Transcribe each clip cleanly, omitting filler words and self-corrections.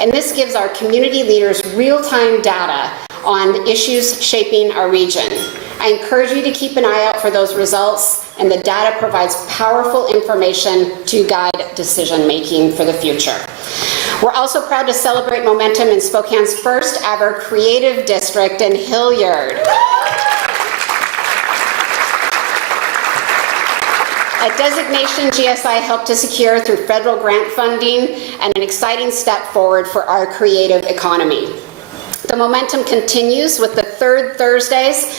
and this gives our community leaders real-time data on issues shaping our region. I encourage you to keep an eye out for those results, and the data provides powerful information to guide decision-making for the future. We're also proud to celebrate momentum in Spokane's first ever creative district in Hilliard. A designation GSI helped to secure through federal grant funding and an exciting step forward for our creative economy. The momentum continues with the third Thursdays.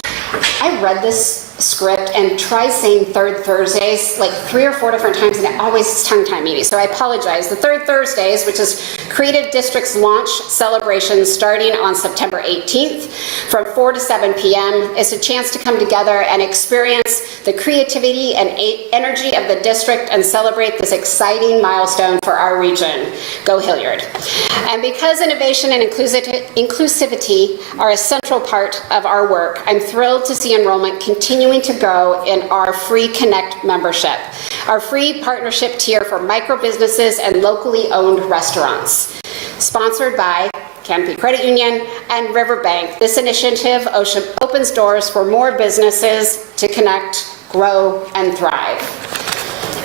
I read this script and tried saying third Thursdays like 3 or 4 different times, and it always tongue-tied me, so I apologize. The third Thursdays, which is Creative District's launch celebration starting on September 18th from 4 to 7 p.m. is a chance to come together and experience the creativity and energy of the district and celebrate this exciting milestone for our region. Go Hilliard. And because innovation and inclusivity are a central part of our work, I'm thrilled to see enrollment continuing to grow in our Free Connect membership, our free partnership tier for micro businesses and locally owned restaurants. Sponsored by Canopy Credit Union and Riverbank, this initiative opens doors for more businesses to connect, grow, and thrive.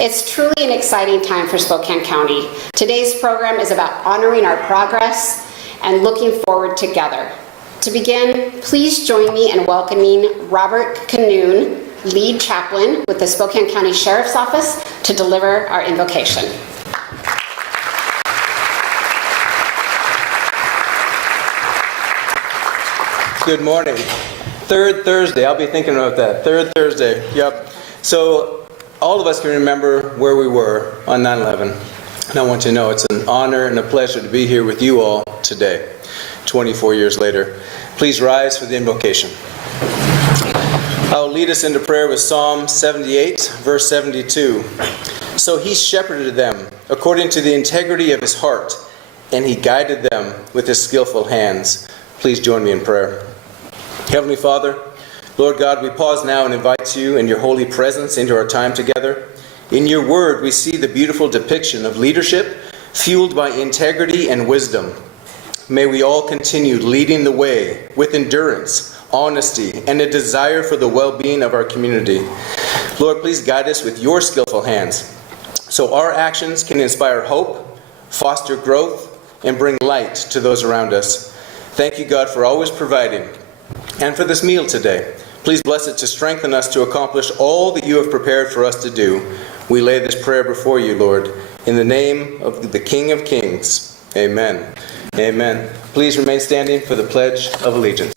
It's truly an exciting time for Spokane County. Today's program is about honoring our progress and looking forward together. To begin, please join me in welcoming Robert Kuney, lead chaplain with the Spokane County Sheriff's Office, to deliver our invocation. Good morning. Third Thursday, I'll be thinking about that. Third Thursday, yep. So all of us can remember where we were on 9/11. And I want you to know it's an honor and a pleasure to be here with you all today, 24 years later. Please rise for the invocation. I will lead us into prayer with Psalm 78, verse 72. So he shepherded them according to the integrity of his heart, and he guided them with his skillful hands. Please join me in prayer. Heavenly Father, Lord God, we pause now and invite you in your holy presence into our time together. In your word, we see the beautiful depiction of leadership fueled by integrity and wisdom. May we all continue leading the way with endurance, honesty, and a desire for the well-being of our community. Lord, please guide us with your skillful hands so our actions can inspire hope, foster growth, and bring light to those around us. Thank you, God, for always providing. And for this meal today, please bless it to strengthen us to accomplish all that you have prepared for us to do. We lay this prayer before you, Lord, in the name of the King of Kings. Amen. Amen. Please remain standing for the Pledge of Allegiance.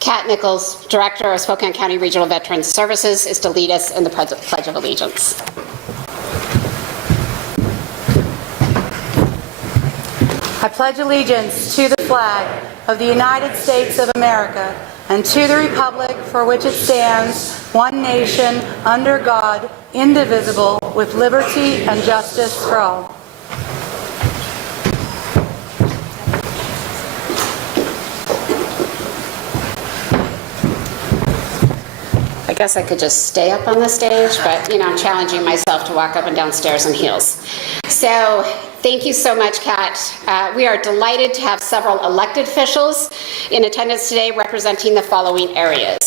Kat Nichols, Director of Spokane County Regional Veterans Services, is to lead us in the Pledge of Allegiance. I pledge allegiance to the flag of the United States of America and to the republic for which it stands, one nation, under God, indivisible, with liberty and justice for all. I guess I could just stay up on the stage, but I'm challenging myself to walk up and down stairs in heels. So thank you so much, Kat. We are delighted to have several elected officials in attendance today representing the following areas.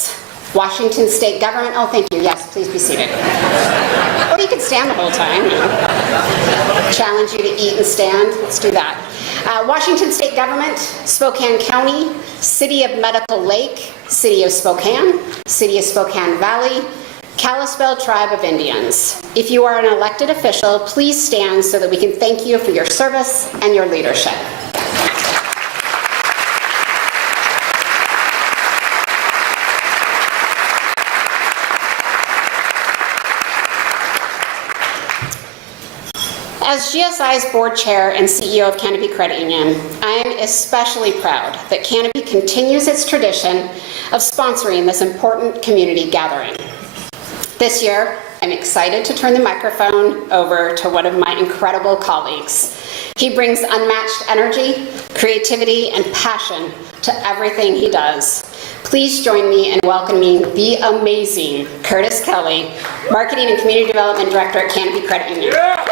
Washington State Government. Oh, thank you. Yes, please be seated. Or you could stand the whole time. Challenge you to eat and stand. Let's do that. Washington State Government, Spokane County, City of Medical Lake, City of Spokane Valley, Kalispell Tribe of Indians. If you are an elected official, please stand so that we can thank you for your service and your leadership. As GSI's board chair and CEO of Canopy Credit Union, I am especially proud that Canopy continues its tradition of sponsoring this important community gathering. This year, I'm excited to turn the microphone over to one of my incredible colleagues. He brings unmatched energy, creativity, and passion to everything he does. Please join me in welcoming the amazing Curtis Kelly, Marketing and Community Development Director at Canopy Credit Union. Yeah.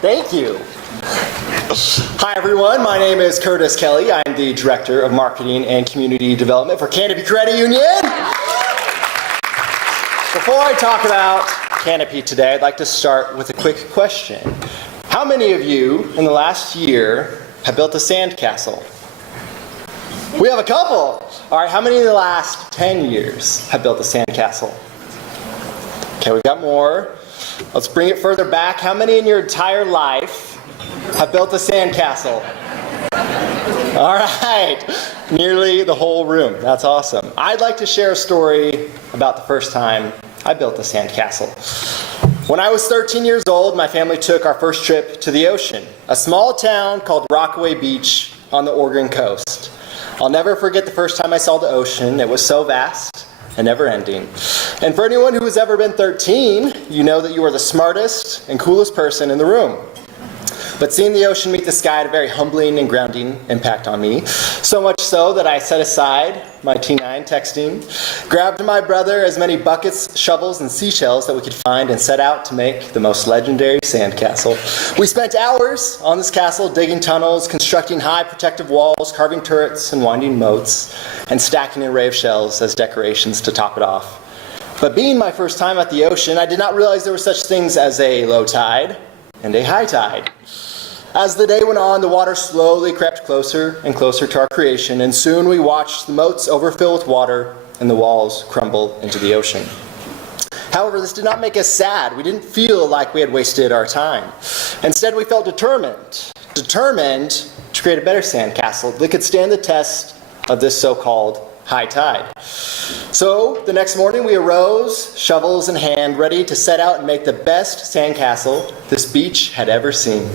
Thank you. Hi everyone, my name is Curtis Kelly. I'm the Director of Marketing and Community Development for Canopy Credit Union. Before I talk about Canopy today, I'd like to start with a quick question. How many of you in the last year have built a sandcastle? We have a couple. All right, how many in the last 10 years have built a sandcastle? Okay, we've got more. Let's bring it further back. How many in your entire life have built a sandcastle? All right, nearly the whole room. That's awesome. I'd like to share a story about the first time I built a sandcastle. When I was 13 years old, my family took our first trip to the ocean, a small town called Rockaway Beach on the Oregon coast. I'll never forget the first time I saw the ocean. It was so vast and never-ending. And for anyone who has ever been 13, you know that you are the smartest and coolest person in the room. But seeing the ocean meet the sky had a very humbling and grounding impact on me. So much so that I set aside my T9 texting, grabbed my brother as many buckets, shovels, and seashells that we could find, and set out to make the most legendary sandcastle. We spent hours on this castle digging tunnels, constructing high protective walls, carving turrets and winding moats, and stacking an array of shells as decorations to top it off. But being my first time at the ocean, I did not realize there were such things as a low tide and a high tide. As the day went on, the water slowly crept closer and closer to our creation, and soon we watched the moats overfill with water and the walls crumble into the ocean. However, this did not make us sad. We didn't feel like we had wasted our time. Instead, we felt determined to create a better sandcastle that could stand the test of this so-called high tide. So the next morning we arose, shovels in hand, ready to set out and make the best sandcastle this beach had ever seen.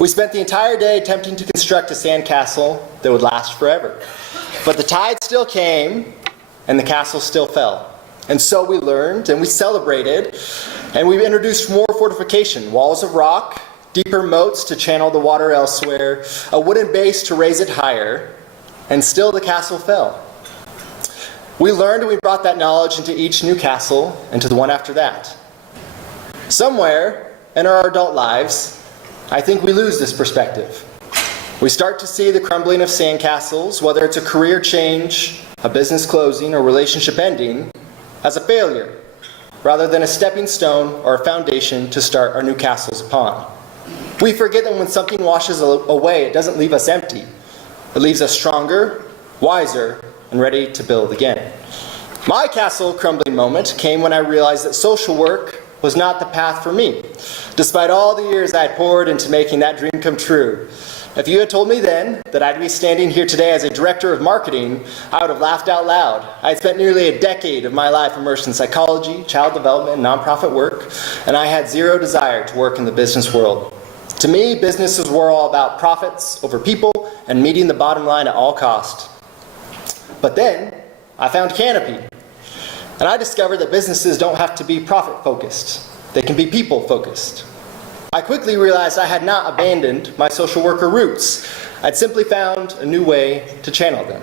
We spent the entire day attempting to construct a sandcastle that would last forever. But the tide still came and the castle still fell. And so we learned and we celebrated, and we introduced more fortification, walls of rock, deeper moats to channel the water elsewhere, a wooden base to raise it higher, and still the castle fell. We learned and we brought that knowledge into each new castle and to the one after that. Somewhere in our adult lives, I think we lose this perspective. We start to see the crumbling of sandcastles, whether it's a career change, a business closing, or relationship ending, as a failure, rather than a stepping stone or a foundation to start our new castles upon. We forget that when something washes away, it doesn't leave us empty. It leaves us stronger, wiser, and ready to build again. My castle crumbling moment came when I realized that social work was not the path for me, despite all the years I had poured into making that dream come true. If you had told me then that I'd be standing here today as a director of marketing, I would have laughed out loud. I had spent nearly a decade of my life immersed in psychology, child development, and nonprofit work, and I had zero desire to work in the business world. To me, businesses were all about profits over people and meeting the bottom line at all costs. But then, I found Canopy. And I discovered that businesses don't have to be profit-focused. They can be people-focused. I quickly realized I had not abandoned my social worker roots. I'd simply found a new way to channel them.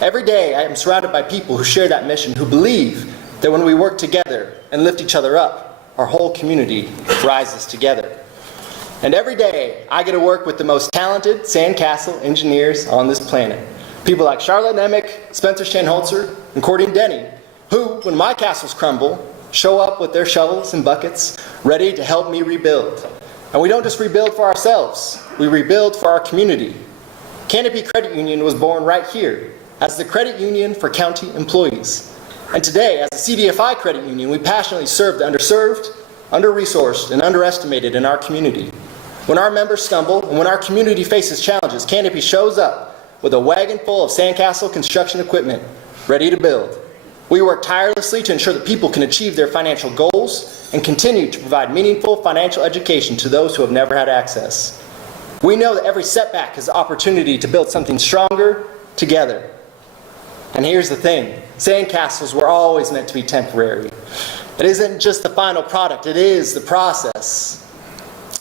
Every day, I am surrounded by people who share that mission, who believe that when we work together and lift each other up, our whole community rises together. And every day, I get to work with the most talented sandcastle engineers on this planet. People like Charlotte Nemec, Spencer Shanholzer, and Cordine Denny, who, when my castles crumble, show up with their shovels and buckets, ready to help me rebuild. And we don't just rebuild for ourselves, we rebuild for our community. Canopy Credit Union was born right here, as the credit union for county employees. And today, as a CDFI credit union, we passionately serve the underserved, under-resourced, and underestimated in our community. When our members stumble, and when our community faces challenges, Canopy shows up with a wagon full of sandcastle construction equipment, ready to build. We work tirelessly to ensure that people can achieve their financial goals and continue to provide meaningful financial education to those who have never had access. We know that every setback is an opportunity to build something stronger together. And here's the thing, sandcastles were always meant to be temporary. It isn't just the final product, it is the process.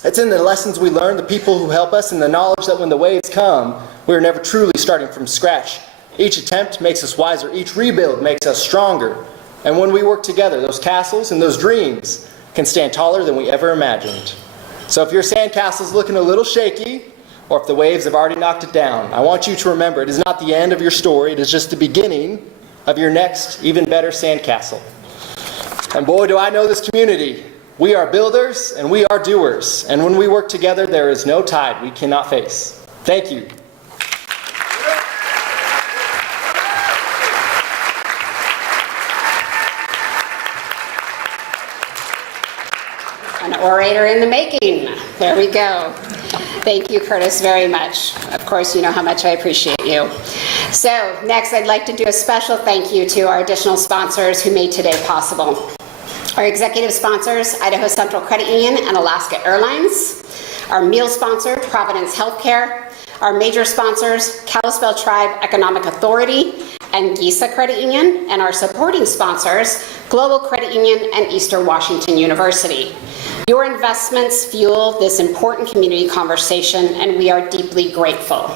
It's in the lessons we learn, the people who help us, and the knowledge that when the waves come, we're never truly starting from scratch. Each attempt makes us wiser, each rebuild makes us stronger. And when we work together, those castles and those dreams can stand taller than we ever imagined. So if your sandcastle's looking a little shaky, or if the waves have already knocked it down, I want you to remember it is not the end of your story, it is just the beginning of your next, even better sandcastle. And boy, do I know this community. We are builders and we are doers. And when we work together, there is no tide we cannot face. Thank you. An orator in the making. There we go. Thank you, Curtis, very much. Of course, you know how much I appreciate you. So next, I'd like to do a special thank you to our additional sponsors who made today possible. Our executive sponsors, Idaho Central Credit Union and Alaska Airlines. Our meal sponsor, Providence Healthcare. Our major sponsors, Kalispell Tribe Economic Authority and GISA Credit Union. And our supporting sponsors, Global Credit Union and Eastern Washington University. Your investments fuel this important community conversation, and we are deeply grateful.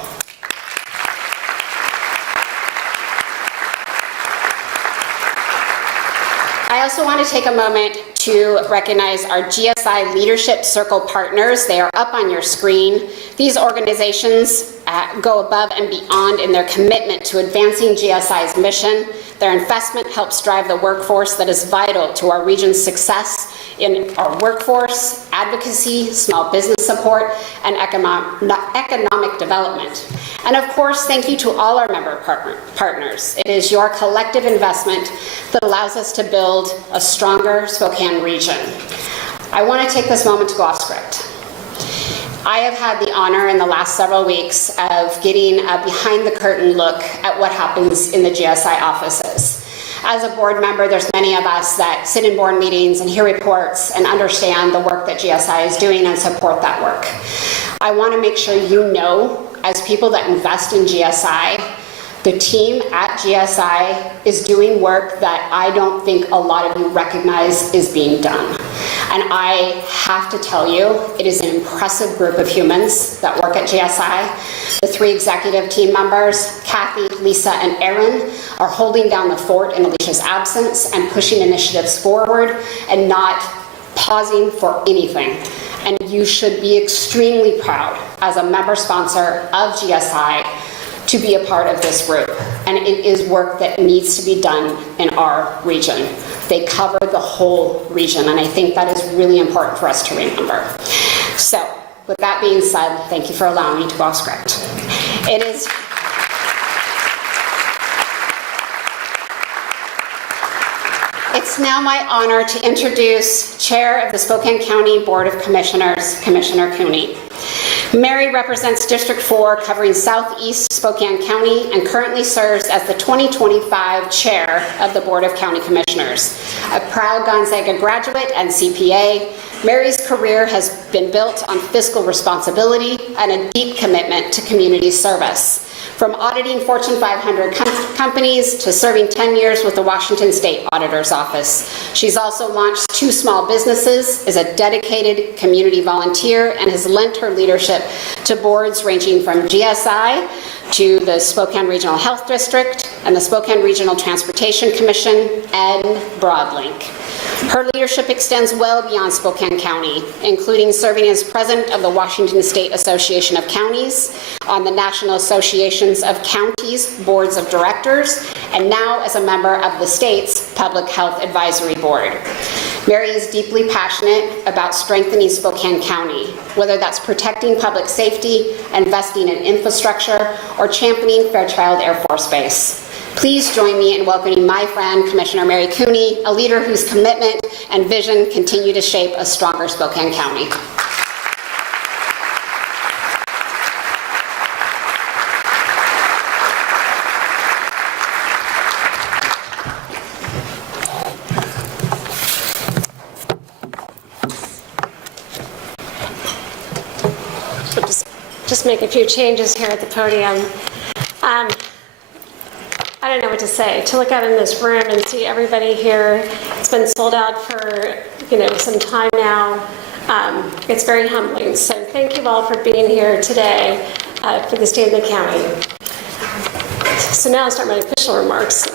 I also want to take a moment to recognize our GSI Leadership Circle partners. They are up on your screen. These organizations go above and beyond in their commitment to advancing GSI's mission. Their investment helps drive the workforce that is vital to our region's success in our workforce, advocacy, small business support, and economic development. And of course, thank you to all our member partners. It is your collective investment that allows us to build a stronger Spokane region. I want to take this moment to go off script. I have had the honor in the last several weeks of getting a behind the curtain look at what happens in the GSI offices. As a board member, there's many of us that sit in board meetings and hear reports and understand the work that GSI is doing and support that work. I want to make sure you know, as people that invest in GSI, the team at GSI is doing work that I don't think a lot of you recognize is being done. And I have to tell you, it is an impressive group of humans that work at GSI. The 3 executive team members, Kathy, Lisa, and Erin, are holding down the fort in Alicia's absence and pushing initiatives forward and not pausing for anything. And you should be extremely proud as a member sponsor of GSI to be a part of this group. And it is work that needs to be done in our region. They cover the whole region, and I think that is really important for us to remember. So, with that being said, thank you for allowing me to go off script. It's now my honor to introduce Chair of the Spokane County Board of Commissioners, Commissioner Kuney. Mary represents District 4, covering Southeast Spokane County, and currently serves as the 2025 Chair of the Board of County Commissioners. A proud Gonzaga graduate and CPA, Mary's career has been built on fiscal responsibility and a deep commitment to community service. From auditing Fortune 500 companies to serving 10 years with the Washington State Auditor's Office. She's also launched 2 small businesses, is a dedicated community volunteer, and has lent her leadership to boards ranging from GSI to the Spokane Regional Health District and the Spokane Regional Transportation Commission and Broadlink. Her leadership extends well beyond Spokane County, including serving as president of the Washington State Association of Counties, on the National Associations of Counties Boards of Directors, and now as a member of the state's Public Health Advisory Board. Mary is deeply passionate about strengthening Spokane County, whether that's protecting public safety, investing in infrastructure, or championing Fairchild Air Force Base. Please join me in welcoming my friend, Commissioner Mary Kuney, a leader whose commitment and vision continue to shape a stronger Spokane County. Just make a few changes here at the podium. I don't know what to say. To look out in this room and see everybody here, it's been sold out for, some time now. It's very humbling. So thank you all for being here today for the State of the County. So now I'll start my official remarks.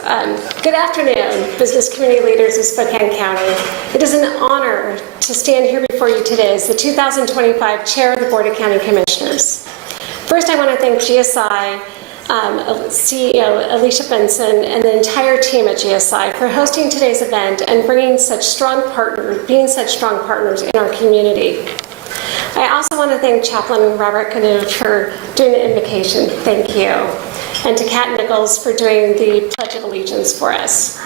Good afternoon, business community leaders of Spokane County. It is an honor to stand here before you today as the 2025 Chair of the Board of County Commissioners. First, I want to thank GSI CEO Alicia Benson and the entire team at GSI for hosting today's event and being such strong partners in our community. I also want to thank Chaplain Robert Kuney for doing the invocation. Thank you. And to Kat Nichols for doing the Pledge of Allegiance for us.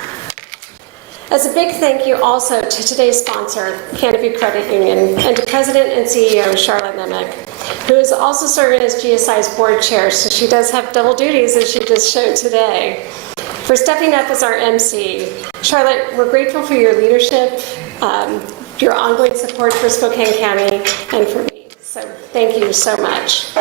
As a big thank you also to today's sponsor, Canopy Credit Union, and to President and CEO Charlotte Nemec, who is also serving as GSI's board chair, so she does have double duties as she just showed today, for stepping up as our MC. Charlotte, we're grateful for your leadership, your ongoing support for Spokane County, and for me. So thank you so much.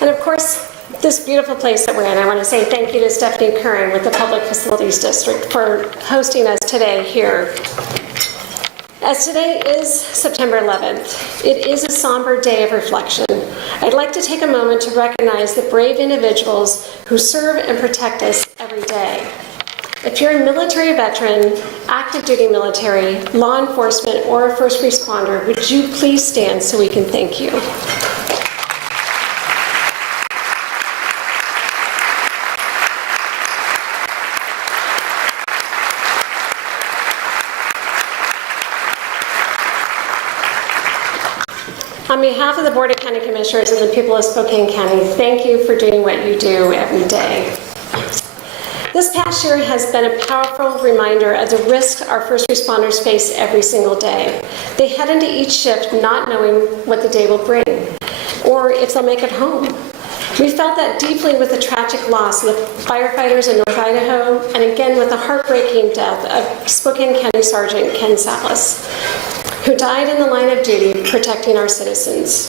And of course, this beautiful place that we're in, I want to say thank you to Stephanie Curran with the Public Facilities District for hosting us today here. As today is September 11th, it is a somber day of reflection. I'd like to take a moment to recognize the brave individuals who serve and protect us every day. If you're a military veteran, active duty military, law enforcement, or a first responder, would you please stand so we can thank you? On behalf of the Board of County Commissioners and the people of Spokane County, thank you for doing what you do every day. This past year has been a powerful reminder of the risks our first responders face every single day. They head into each shift not knowing what the day will bring, or if they'll make it home. We felt that deeply with the tragic loss of the firefighters in North Idaho, and again with the heartbreaking death of Spokane County Sergeant Ken Salas, who died in the line of duty protecting our citizens.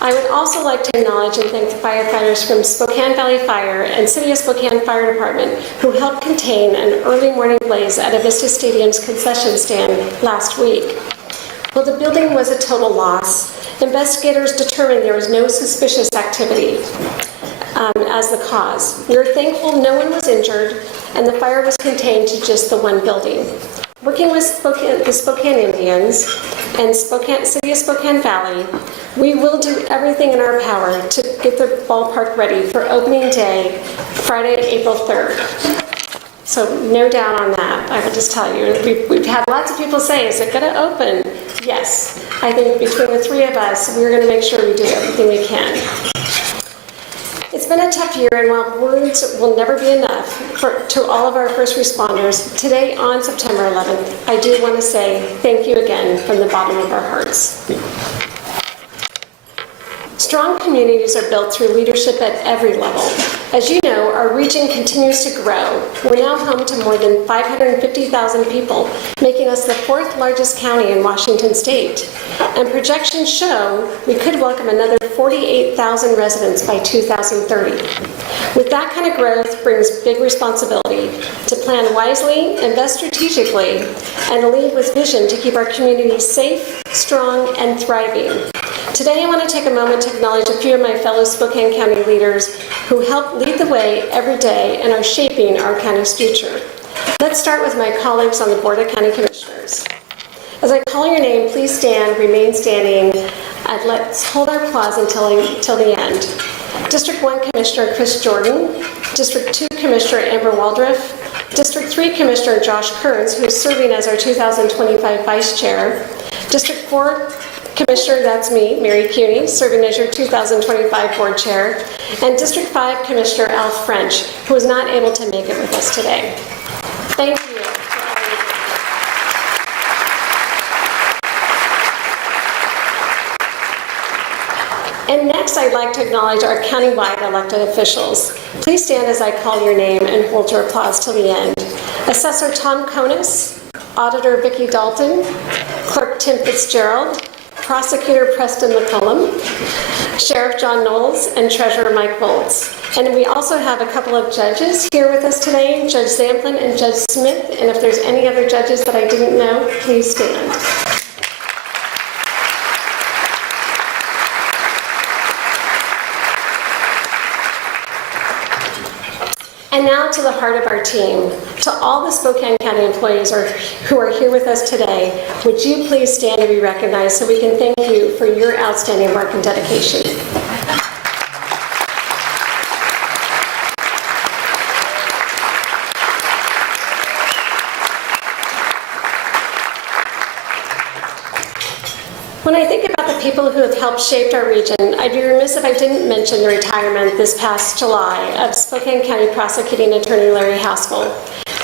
I would also like to acknowledge and thank the firefighters from Spokane Valley Fire and City of Spokane Fire Department who helped contain an early morning blaze at Avista Stadium's concession stand last week. While the building was a total loss, investigators determined there was no suspicious activity as the cause. We are thankful no one was injured and the fire was contained to just the one building. Working with the Spokane Indians and City of Spokane Valley, we will do everything in our power to get the ballpark ready for opening day, Friday, April 3rd. So no doubt on that, I will just tell you. We've had lots of people say, is it going to open? Yes. I think between the three of us, we're going to make sure we do everything we can. It's been a tough year, and while words will never be enough to all of our first responders, today on September 11th, I do want to say thank you again from the bottom of our hearts. Strong communities are built through leadership at every level. As you know, our region continues to grow. We're now home to more than 550,000 people, making us the fourth largest county in Washington state. And projections show we could welcome another 48,000 residents by 2030. With that kind of growth brings big responsibility to plan wisely, invest strategically, and lead with vision to keep our communities safe, strong, and thriving. Today, I want to take a moment to acknowledge a few of my fellow Spokane County leaders who help lead the way every day and are shaping our county's future. Let's start with my colleagues on the Board of County Commissioners. As I call your name, please stand, remain standing, and let's hold our applause until the end. District 1 Commissioner Chris Jordan, District 2 Commissioner Amber Waldriff, District 3 Commissioner Josh Kearns, who is serving as our 2025 Vice Chair, District 4 Commissioner, that's me, Mary Kuney, serving as your 2025 Board Chair, and District 5 Commissioner Alf French, who was not able to make it with us today. Thank you. And next, I'd like to acknowledge our countywide elected officials. Please stand as I call your name and hold your applause till the end. Assessor Tom Konis, Auditor Vicki Dalton, Clerk Tim Fitzgerald, Prosecutor Preston McCullum, Sheriff John Nowels, and Treasurer Mike Volz. And we also have a couple of judges here with us today, Judge Zamplin and Judge Smith. And if there's any other judges that I didn't know, please stand. And now to the heart of our team. To all the Spokane County employees who are here with us today, would you please stand and be recognized so we can thank you for your outstanding work and dedication. When I think about the people who have helped shape our region, I'd be remiss if I didn't mention the retirement this past July of Spokane County Prosecuting Attorney Larry Haskell.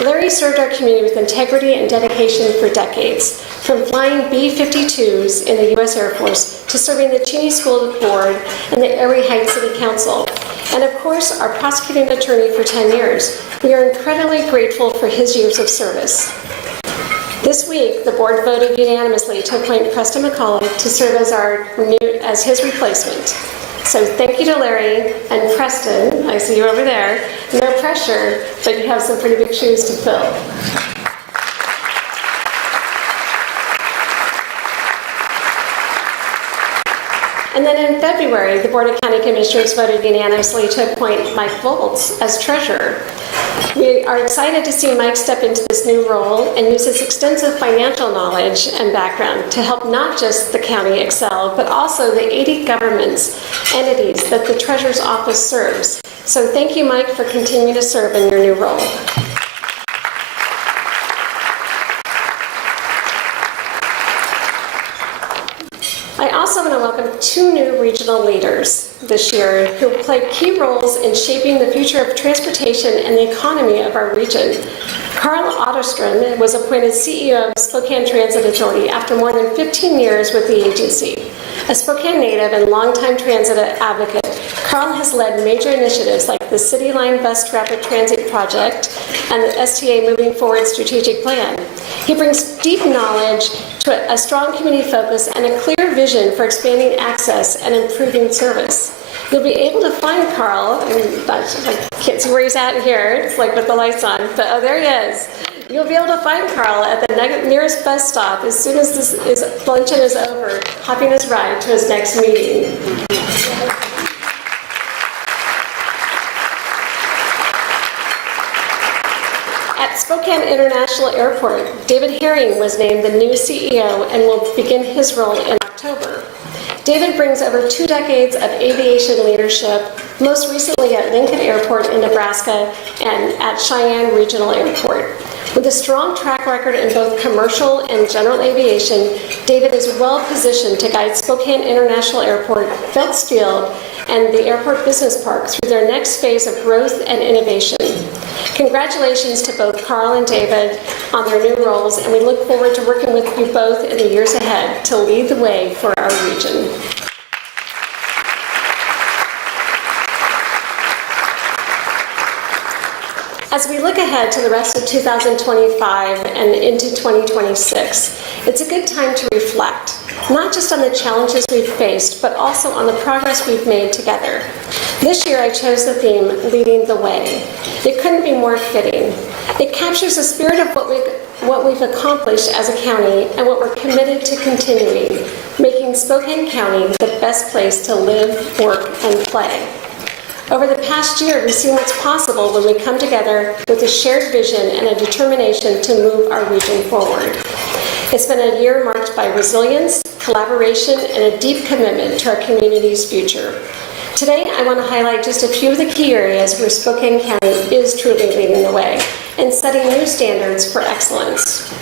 Larry served our community with integrity and dedication for decades, from flying B-52s in the U.S. Air Force to serving the Cheney School Board and the Erie Heights City Council, and of course, our prosecuting attorney for 10 years. We are incredibly grateful for his years of service. This week, the board voted unanimously to appoint Preston McCullum to serve as his replacement. So thank you to Larry and Preston. I see you over there. No pressure, but you have some pretty big shoes to fill. And then in February, the Board of County Commissioners voted unanimously to appoint Mike Volz as treasurer. We are excited to see Mike step into this new role and use his extensive financial knowledge and background to help not just the county excel, but also the 80 governments, entities that the Treasurer's Office serves. So thank you, Mike, for continuing to serve in your new role. I also want to welcome 2 new regional leaders this year who played key roles in shaping the future of transportation and the economy of our region. Carl Otterstrom was appointed CEO of Spokane Transit Authority after more than 15 years with the agency. A Spokane native and longtime transit advocate, Carl has led major initiatives like the City Line Bus Rapid Transit Project and the STA Moving Forward Strategic Plan. He brings deep knowledge to a strong community focus and a clear vision for expanding access and improving service. You'll be able to find Carl, and I can't see where he's at here, it's like with the lights on, but oh, there he is. You'll be able to find Carl at the nearest bus stop as soon as luncheon is over, hopping his ride to his next meeting. At Spokane International Airport, David Herring was named the new CEO and will begin his role in October. David brings over 2 decades of aviation leadership, most recently at Lincoln Airport in Nebraska and at Cheyenne Regional Airport. With a strong track record in both commercial and general aviation, David is well positioned to guide Spokane International Airport, Feltz Field, and the Airport Business Park through their next phase of growth and innovation. Congratulations to both Carl and David on their new roles, and we look forward to working with you both in the years ahead to lead the way for our region. As we look ahead to the rest of 2025 and into 2026, it's a good time to reflect, not just on the challenges we've faced, but also on the progress we've made together. This year I chose the theme, Leading the Way. It couldn't be more fitting. It captures the spirit of what we've accomplished as a county and what we're committed to continuing, making Spokane County the best place to live, work, and play. Over the past year, we've seen what's possible when we come together with a shared vision and a determination to move our region forward. It's been a year marked by resilience, collaboration, and a deep commitment to our community's future. Today, I want to highlight just a few of the key areas where Spokane County is truly leading the way and setting new standards for excellence.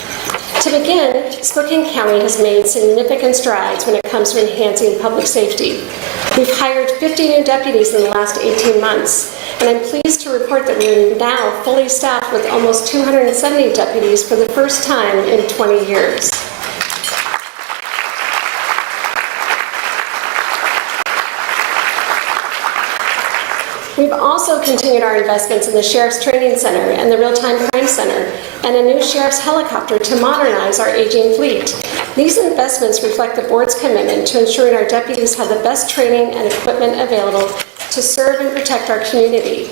To begin, Spokane County has made significant strides when it comes to enhancing public safety. We've hired 50 new deputies in the last 18 months, and I'm pleased to report that we are now fully staffed with almost 270 deputies for the first time in 20 years. We've also continued our investments in the Sheriff's Training Center and the Real-Time Crime Center, and a new Sheriff's helicopter to modernize our aging fleet. These investments reflect the board's commitment to ensuring our deputies have the best training and equipment available to serve and protect our community.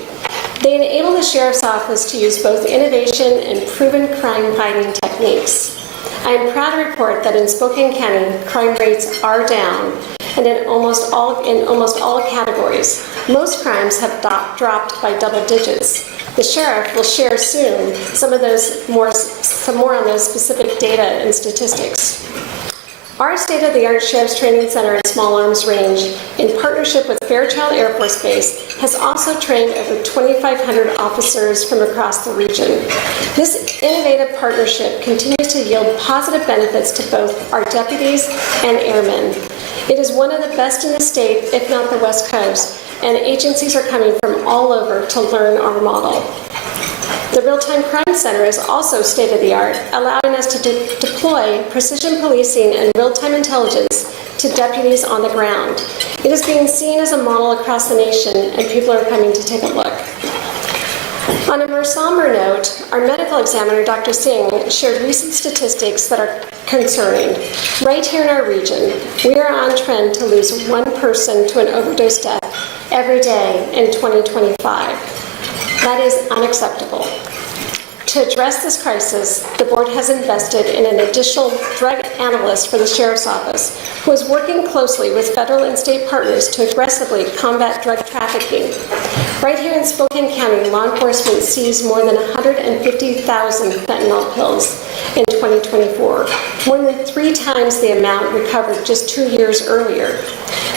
They enable the Sheriff's Office to use both innovation and proven crime-fighting techniques. I am proud to report that in Spokane County, crime rates are down, and in almost all categories. Most crimes have dropped by double digits. The sheriff will share soon some more on those specific data and statistics. Our state-of-the-art Sheriff's Training Center and Small Arms Range, in partnership with Fairchild Air Force Base, has also trained over 2,500 officers from across the region. This innovative partnership continues to yield positive benefits to both our deputies and airmen. It is one of the best in the state, if not the West Coast, and agencies are coming from all over to learn our model. The Real-Time Crime Center is also state-of-the-art, allowing us to deploy precision policing and real-time intelligence to deputies on the ground. It is being seen as a model across the nation, and people are coming to take a look. On a more somber note, our medical examiner, Dr. Singh, shared recent statistics that are concerning. Right here in our region, we are on trend to lose one person to an overdose death every day in 2025. That is unacceptable. To address this crisis, the board has invested in an additional drug analyst for the Sheriff's Office, who is working closely with federal and state partners to aggressively combat drug trafficking. Right here in Spokane County, law enforcement seized more than 150,000 fentanyl pills in 2024, more than 3 times the amount recovered just 2 years earlier.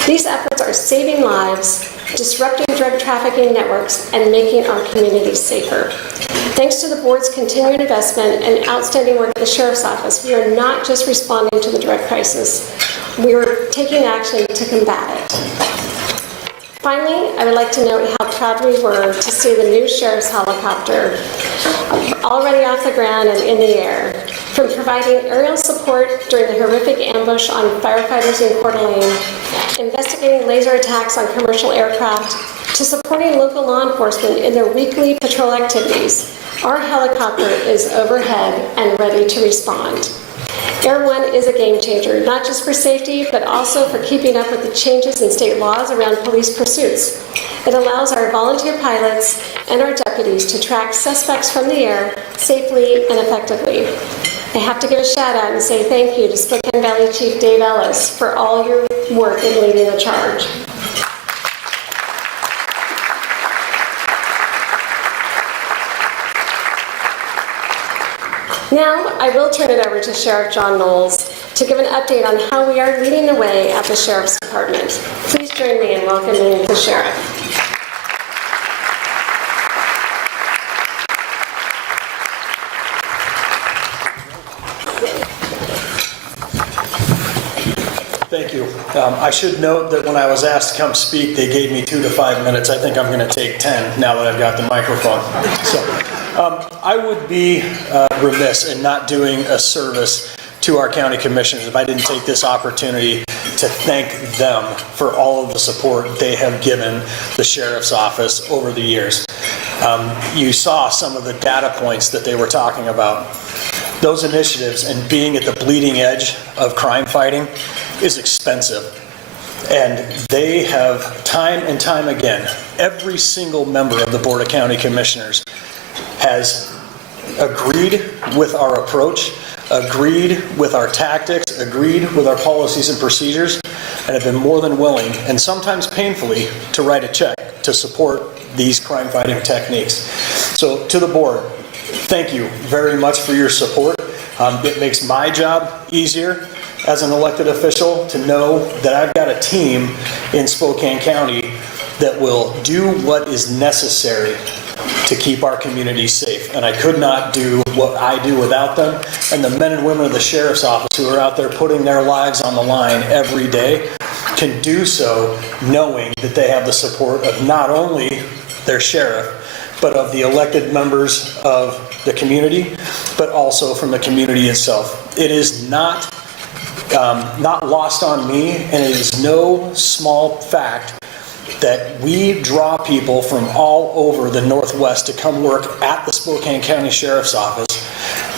These efforts are saving lives, disrupting drug trafficking networks, and making our communities safer. Thanks to the board's continued investment and outstanding work at the Sheriff's Office, we are not just responding to the drug crisis, we are taking action to combat it. Finally, I would like to note how proud we were to see the new Sheriff's helicopter already off the ground and in the air. From providing aerial support during the horrific ambush on firefighters in Coeur d'Alene, investigating laser attacks on commercial aircraft, to supporting local law enforcement in their weekly patrol activities, our helicopter is overhead and ready to respond. Air One is a game changer, not just for safety, but also for keeping up with the changes in state laws around police pursuits. It allows our volunteer pilots and our deputies to track suspects from the air safely and effectively. I have to give a shout out and say thank you to Spokane Valley Chief Dave Ellis for all your work in leading the charge. Now, I will turn it over to Sheriff John Nowels to give an update on how we are leading the way at the Sheriff's Department. Please join me in welcoming the Sheriff. Thank you. I should note that when I was asked to come speak, they gave me 2 to 5 minutes. I think I'm going to take 10 now that I've got the microphone. So I would be remiss in not doing a service to our county commissioners if I didn't take this opportunity to thank them for all of the support they have given the Sheriff's Office over the years. You saw some of the data points that they were talking about. Those initiatives and being at the bleeding edge of crime fighting is expensive. And they have, time and time again, every single member of the Board of County Commissioners has agreed with our approach, agreed with our tactics, agreed with our policies and procedures, and have been more than willing, and sometimes painfully, to write a check to support these crime-fighting techniques. So to the board, thank you very much for your support. It makes my job easier as an elected official to know that I've got a team in Spokane County that will do what is necessary to keep our community safe. And I could not do what I do without them. And the men and women of the Sheriff's Office who are out there putting their lives on the line every day can do so knowing that they have the support of not only their sheriff, but of the elected members of the community, but also from the community itself. It is not lost on me, and it is no small fact that we draw people from all over the Northwest to come work at the Spokane County Sheriff's Office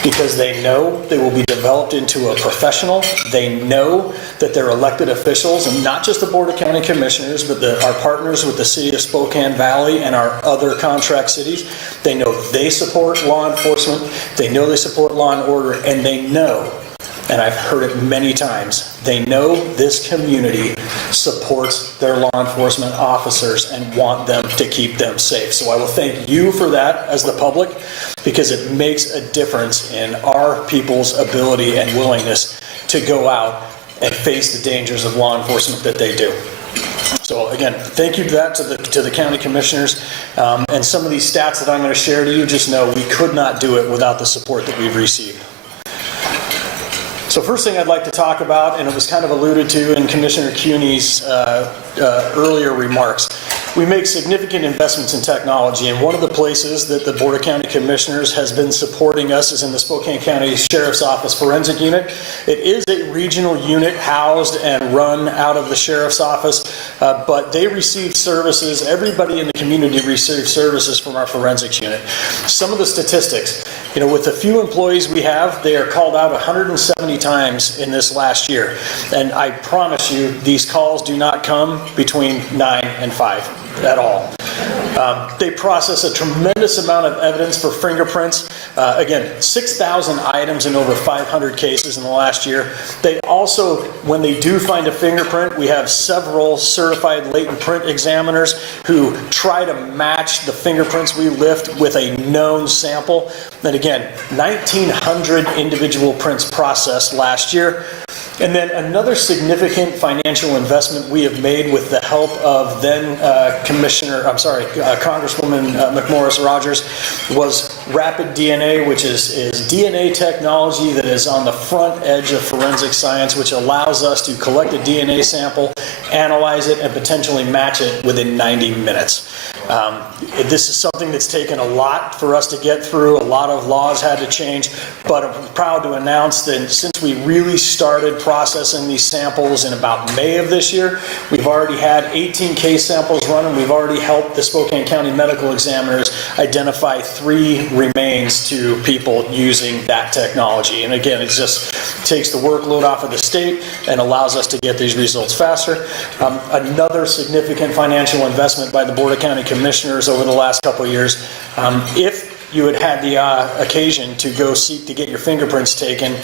because they know they will be developed into a professional. They know that they're elected officials, and not just the Board of County Commissioners, but our partners with the City of Spokane Valley and our other contract cities. They know they support law enforcement, they know they support law and order, and they know, and I've heard it many times, they know this community supports their law enforcement officers and want them to keep them safe. So I will thank you for that as the public, because it makes a difference in our people's ability and willingness to go out and face the dangers of law enforcement that they do. So again, thank you to that, to the county commissioners. And some of these stats that I'm going to share to you, just know we could not do it without the support that we've received. So first thing I'd like to talk about, and it was kind of alluded to in Commissioner Kuney's earlier remarks, we make significant investments in technology, and one of the places that the Board of County Commissioners has been supporting us is in the Spokane County Sheriff's Office Forensic Unit. It is a regional unit housed and run out of the Sheriff's Office, but they receive services, everybody in the community receives services from our forensics unit. Some of the statistics, with the few employees we have, they are called out 170 times in this last year. And I promise you, these calls do not come between 9 and 5 at all. They process a tremendous amount of evidence for fingerprints. Again, 6,000 items in over 500 cases in the last year. They also, when they do find a fingerprint, we have several certified latent print examiners who try to match the fingerprints we lift with a known sample. And again, 1,900 individual prints processed last year. And then another significant financial investment we have made with the help of then Congresswoman McMorris Rogers was Rapid DNA, which is DNA technology that is on the front edge of forensic science, which allows us to collect a DNA sample, analyze it, and potentially match it within 90 minutes. This is something that's taken a lot for us to get through. A lot of laws had to change, but I'm proud to announce that since we really started processing these samples in about May of this year, we've already had 18 case samples run, and we've already helped the Spokane County medical examiners identify 3 remains to people using that technology. And again, it just takes the workload off of the state and allows us to get these results faster. Another significant financial investment by the Board of County Commissioners over the last couple of years. If you had the occasion to go seek to get your fingerprints taken,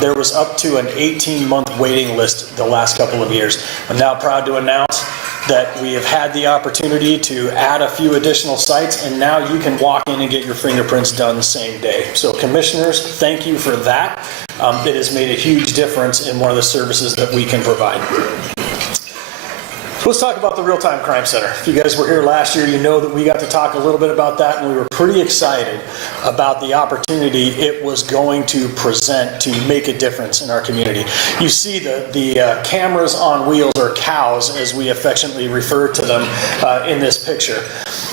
there was up to an 18-month waiting list the last couple of years. I'm now proud to announce that we have had the opportunity to add a few additional sites, and now you can walk in and get your fingerprints done the same day. So commissioners, thank you for that. It has made a huge difference in one of the services that we can provide. Let's talk about the Real-Time Crime Center. If you guys were here last year, you know that we got to talk a little bit about that, and we were pretty excited about the opportunity it was going to present to make a difference in our community. You see the cameras on wheels, or cows as we affectionately refer to them in this picture.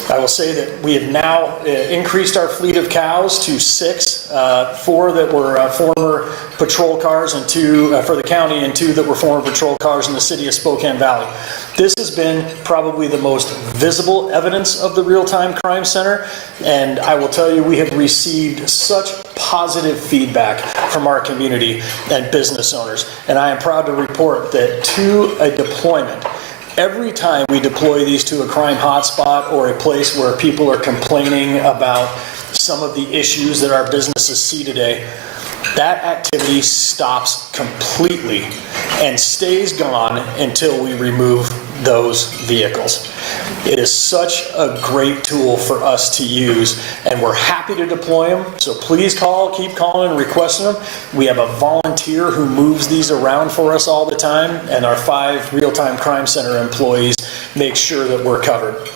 I will say that we have now increased our fleet of cows to 6, 4 that were former patrol cars, and 2 for the county, and 2 that were former patrol cars in the city of Spokane Valley. This has been probably the most visible evidence of the Real-Time Crime Center, and I will tell you, we have received such positive feedback from our community and business owners, and I am proud to report that to a deployment, every time we deploy these to a crime hotspot or a place where people are complaining about some of the issues that our businesses see today, that activity stops completely and stays gone until we remove those vehicles. It is such a great tool for us to use, and we're happy to deploy them. So please keep calling and requesting them. We have a volunteer who moves these around for us all the time, and our 5 Real-Time Crime Center employees make sure that we're covered.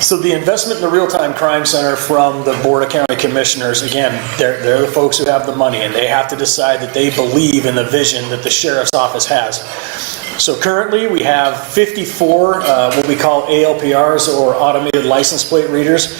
So the investment in the Real-Time Crime Center from the Board of County Commissioners, again, they're the folks who have the money, and they have to decide that they believe in the vision that the Sheriff's Office has. So currently we have 54 what we call ALPRs, or automated license plate readers.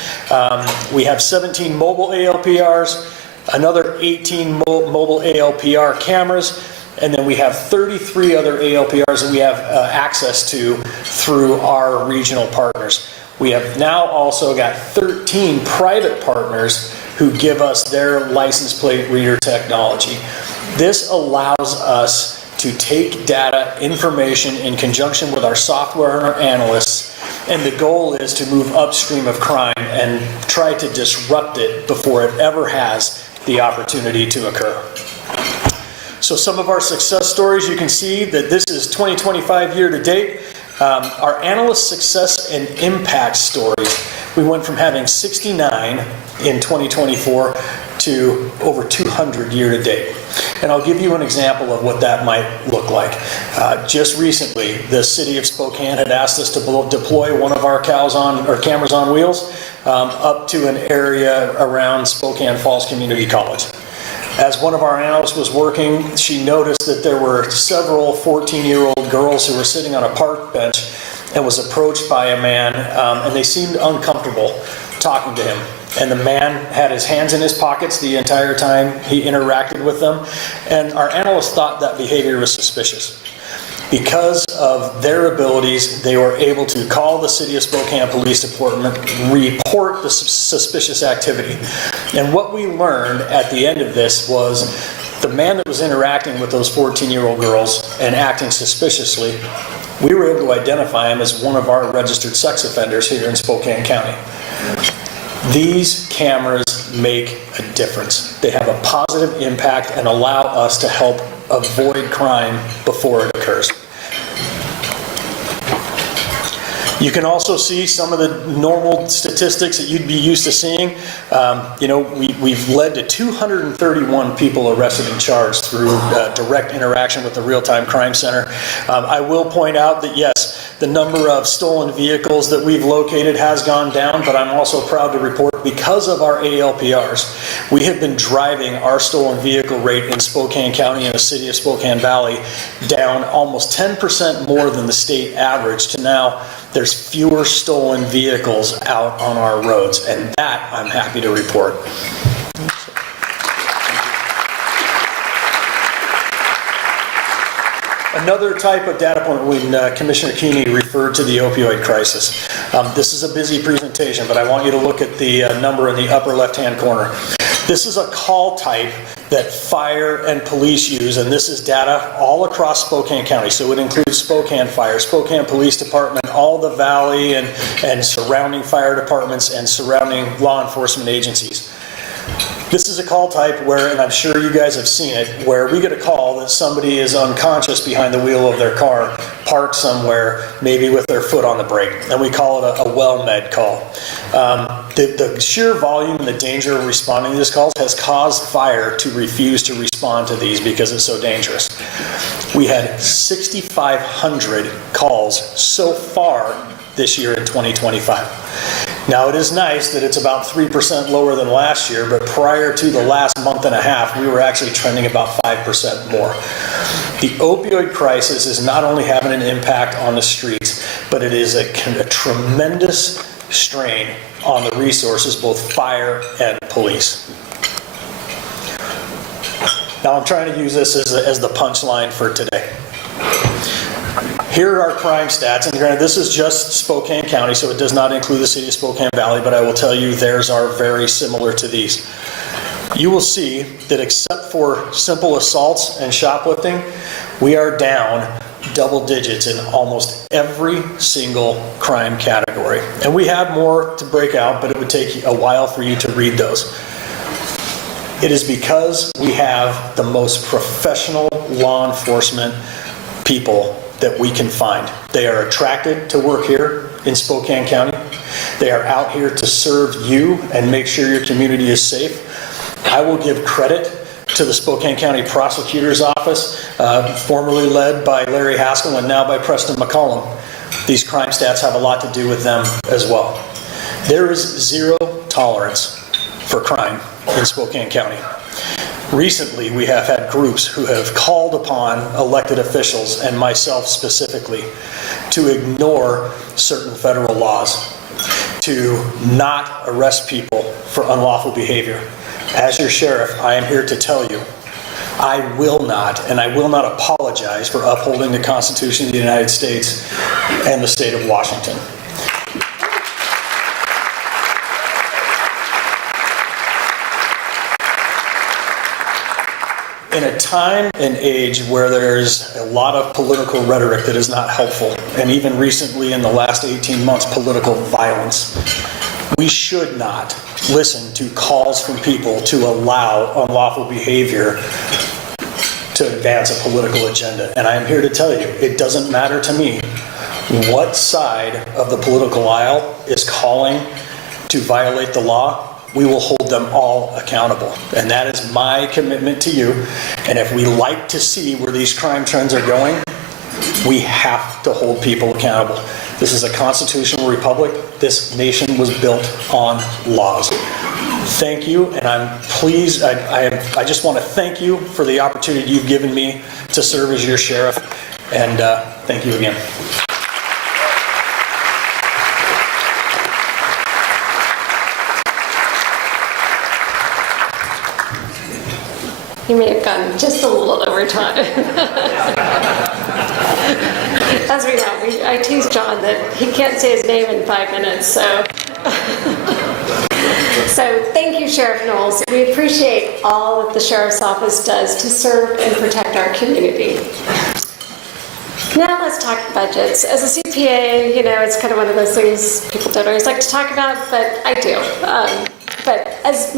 We have 17 mobile ALPRs, another 18 mobile ALPR cameras, And then we have 33 other ALPRs that we have access to through our regional partners. We have now also got 13 private partners who give us their license plate reader technology. This allows us to take data, information in conjunction with our software and our analysts, and the goal is to move upstream of crime and try to disrupt it before it ever has the opportunity to occur. So some of our success stories, you can see that this is 2025 year to date. Our analyst success and impact stories, we went from having 69 in 2024 to over 200 year to date. And I'll give you an example of what that might look like. Just recently, the city of Spokane had asked us to deploy one of our cameras on wheels up to an area around Spokane Falls Community College. As one of our analysts was working, she noticed that there were several 14-year-old girls who were sitting on a park bench and was approached by a man, and they seemed uncomfortable talking to him. And the man had his hands in his pockets the entire time he interacted with them, and our analysts thought that behavior was suspicious. Because of their abilities, they were able to call the City of Spokane Police Department, report the suspicious activity. And what we learned at the end of this was the man that was interacting with those 14-year-old girls and acting suspiciously, we were able to identify him as one of our registered sex offenders here in Spokane County. These cameras make a difference. They have a positive impact and allow us to help avoid crime before it occurs. You can also see some of the normal statistics that you'd be used to seeing. We've led to 231 people arrested and charged through direct interaction with the Real-Time Crime Center. I will point out that yes, the number of stolen vehicles that we've located has gone down, but I'm also proud to report because of our ALPRs, we have been driving our stolen vehicle rate in Spokane County and the city of Spokane Valley down almost 10% more than the state average to now there's fewer stolen vehicles out on our roads, and that I'm happy to report. Another type of data point when Commissioner Kuney referred to the opioid crisis. This is a busy presentation, but I want you to look at the number in the upper left-hand corner. This is a call type that fire and police use, and this is data all across Spokane County. So it includes Spokane Fire, Spokane Police Department, all the valley and surrounding fire departments and surrounding law enforcement agencies. This is a call type where, and I'm sure you guys have seen it, where we get a call that somebody is unconscious behind the wheel of their car, parked somewhere, maybe with their foot on the brake, and we call it a well med call. The sheer volume and the danger of responding to these calls has caused fire to refuse to respond to these because it's so dangerous. We had 6,500 calls so far this year in 2025. Now it is nice that it's about 3% lower than last year, but prior to the last month and a half, we were actually trending about 5% more. The opioid crisis is not only having an impact on the streets, but it is a tremendous strain on the resources, both fire and police. Now I'm trying to use this as the punchline for today. Here are our crime stats, and granted this is just Spokane County, so it does not include the city of Spokane Valley, but I will tell you theirs are very similar to these. You will see that except for simple assaults and shoplifting, we are down double digits in almost every single crime category. And we have more to break out, but it would take a while for you to read those. It is because we have the most professional law enforcement people that we can find. They are attracted to work here in Spokane County. They are out here to serve you and make sure your community is safe. I will give credit to the Spokane County Prosecutor's Office, formerly led by Larry Haskell and now by Preston McCollum. These crime stats have a lot to do with them as well. There is zero tolerance for crime in Spokane County. Recently, we have had groups who have called upon elected officials, and myself specifically, to ignore certain federal laws, to not arrest people for unlawful behavior. As your sheriff, I am here to tell you I will not, and I will not apologize for upholding the Constitution of the United States and the state of Washington. In a time and age where there's a lot of political rhetoric that is not helpful, and even recently in the last 18 months, political violence, we should not listen to calls from people to allow unlawful behavior to advance a political agenda. And I am here to tell you, it doesn't matter to me what side of the political aisle is calling to violate the law. We will hold them all accountable. And that is my commitment to you. And if we like to see where these crime trends are going, we have to hold people accountable. This is a constitutional republic. This nation was built on laws. Thank you, and I'm pleased. I just want to thank you for the opportunity you've given me to serve as your sheriff, and thank you again. You may have gone just a little over time. As we know, I tease John that he can't say his name in 5 minutes, so. So thank you, Sheriff Nowels. We appreciate all that the Sheriff's Office does to serve and protect our community. Now let's talk budgets. As a CPA, you know, it's kind of one of those things people don't always like to talk about, but I do. But as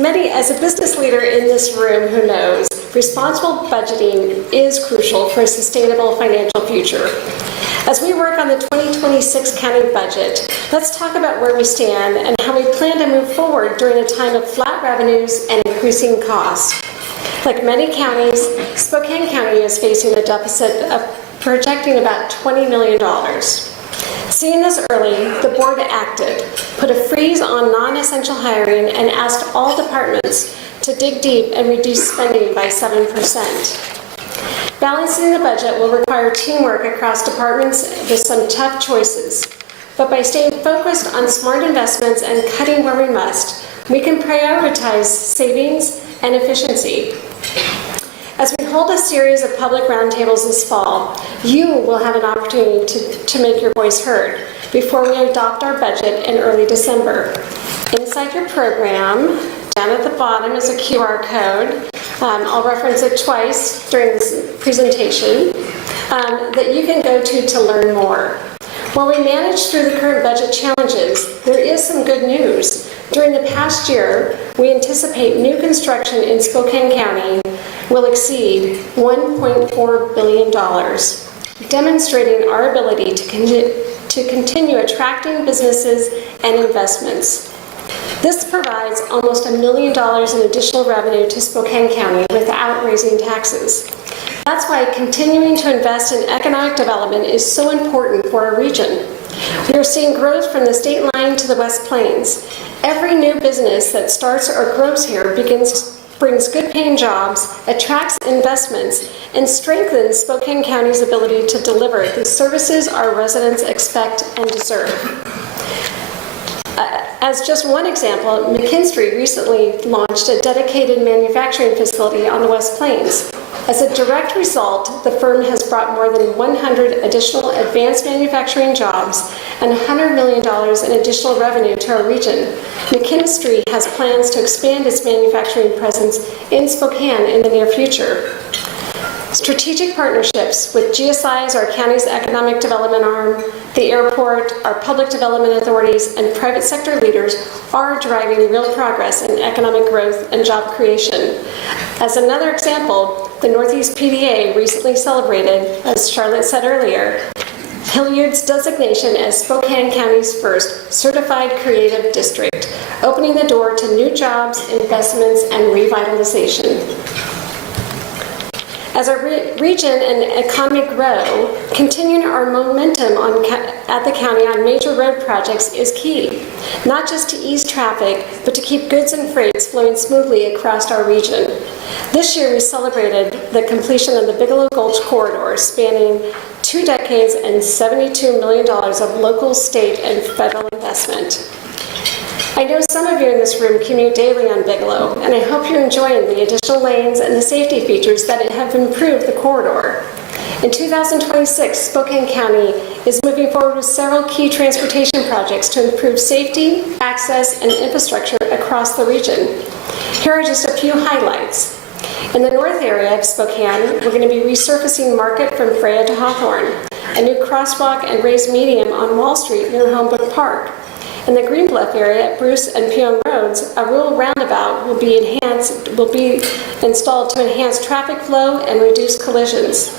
a business leader in this room who knows, responsible budgeting is crucial for a sustainable financial future. As we work on the 2026 county budget, let's talk about where we stand and how we plan to move forward during a time of flat revenues and increasing costs. Like many counties, Spokane County is facing a deficit of projecting about $20 million. Seeing this early, the board acted, put a freeze on non-essential hiring, and asked all departments to dig deep and reduce spending by 7%. Balancing the budget will require teamwork across departments with some tough choices. But by staying focused on smart investments and cutting where we must, we can prioritize savings and efficiency. As we hold a series of public roundtables this fall, you will have an opportunity to make your voice heard before we adopt our budget in early December. Inside your program, down at the bottom is a QR code. I'll reference it twice during this presentation that you can go to learn more. While we manage through the current budget challenges, there is some good news. During the past year, we anticipate new construction in Spokane County will exceed $1.4 billion, demonstrating our ability to continue attracting businesses and investments. This provides almost $1 million in additional revenue to Spokane County without raising taxes. That's why continuing to invest in economic development is so important for our region. We are seeing growth from the state line to the West Plains. Every new business that starts or grows here brings good-paying jobs, attracts investments, and strengthens Spokane County's ability to deliver the services our residents expect and deserve. As just one example, McKinstry recently launched a dedicated manufacturing facility on the West Plains. As a direct result, the firm has brought more than 100 additional advanced manufacturing jobs and $100 million in additional revenue to our region. McKinstry has plans to expand its manufacturing presence in Spokane in the near future. Strategic partnerships with GSIs, our county's economic development arm, the airport, our public development authorities, and private sector leaders are driving real progress in economic growth and job creation. As another example, the Northeast PDA recently celebrated, as Charlotte said earlier, Hilliard's designation as Spokane County's first certified creative district, opening the door to new jobs, investments, and revitalization. As our region and economy grow, continuing our momentum at the county on major road projects is key, not just to ease traffic, but to keep goods and freights flowing smoothly across our region. This year we celebrated the completion of the Bigelow Gulch Corridor, spanning 2 decades and $72 million of local, state, and federal investment. I I know some of you in this room commute daily on Bigelow, and I hope you're enjoying the additional lanes and the safety features that have improved the corridor. In 2026, Spokane County is moving forward with several key transportation projects to improve safety, access, and infrastructure across the region. Here are just a few highlights. In the north area of Spokane, we're going to be resurfacing Market from Freya to Hawthorne, a new crosswalk and raised median on Wall Street near Homebrook Park. In the Green Bluff area at Bruce and Peon Roads, a rural roundabout will be installed to enhance traffic flow and reduce collisions.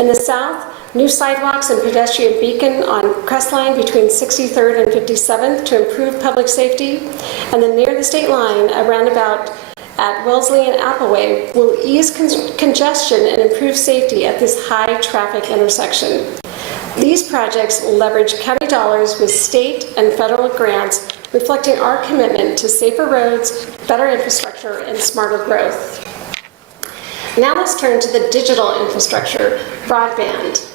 In the south, new sidewalks and pedestrian beacon on Crestline between 63rd and 57th to improve public safety. And then near the state line, a roundabout at Wellesley and Appleway will ease congestion and improve safety at this high traffic intersection. These projects will leverage county dollars with state and federal grants, reflecting our commitment to safer roads, better infrastructure, and smarter growth. Now let's turn to the digital infrastructure, broadband.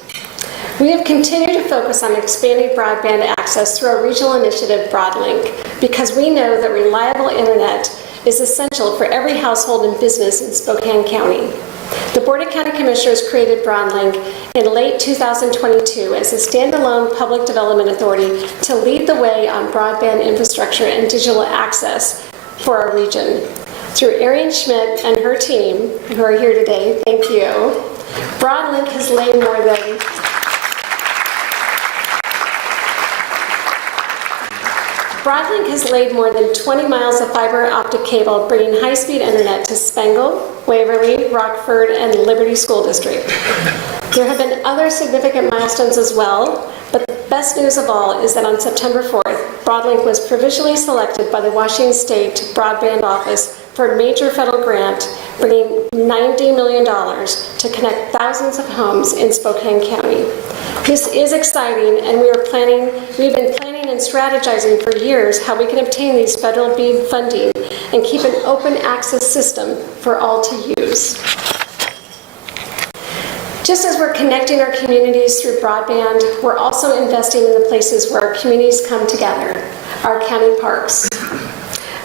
We have continued to focus on expanding broadband access through our regional initiative, BroadLink, because we know that reliable internet is essential for every household and business in Spokane County. The Board of County Commissioners created BroadLink in late 2022 as a standalone public development authority to lead the way on broadband infrastructure and digital access for our region. Through Arian Schmidt and her team, who are here today, thank you, BroadLink has laid more than BroadLink has laid more than 20 miles of fiber optic cable, bringing high-speed internet to Spangle, Waverly, Rockford, and Liberty School District. There have been other significant milestones as well, but the best news of all is that on September 4th, BroadLink was provisionally selected by the Washington State Broadband Office for a major federal grant, bringing $90 million to connect thousands of homes in Spokane County. This is exciting, and we've been planning and strategizing for years how we can obtain these federal BEAD funding and keep an open access system for all to use. Just as we're connecting our communities through broadband, we're also investing in the places where our communities come together, our county parks.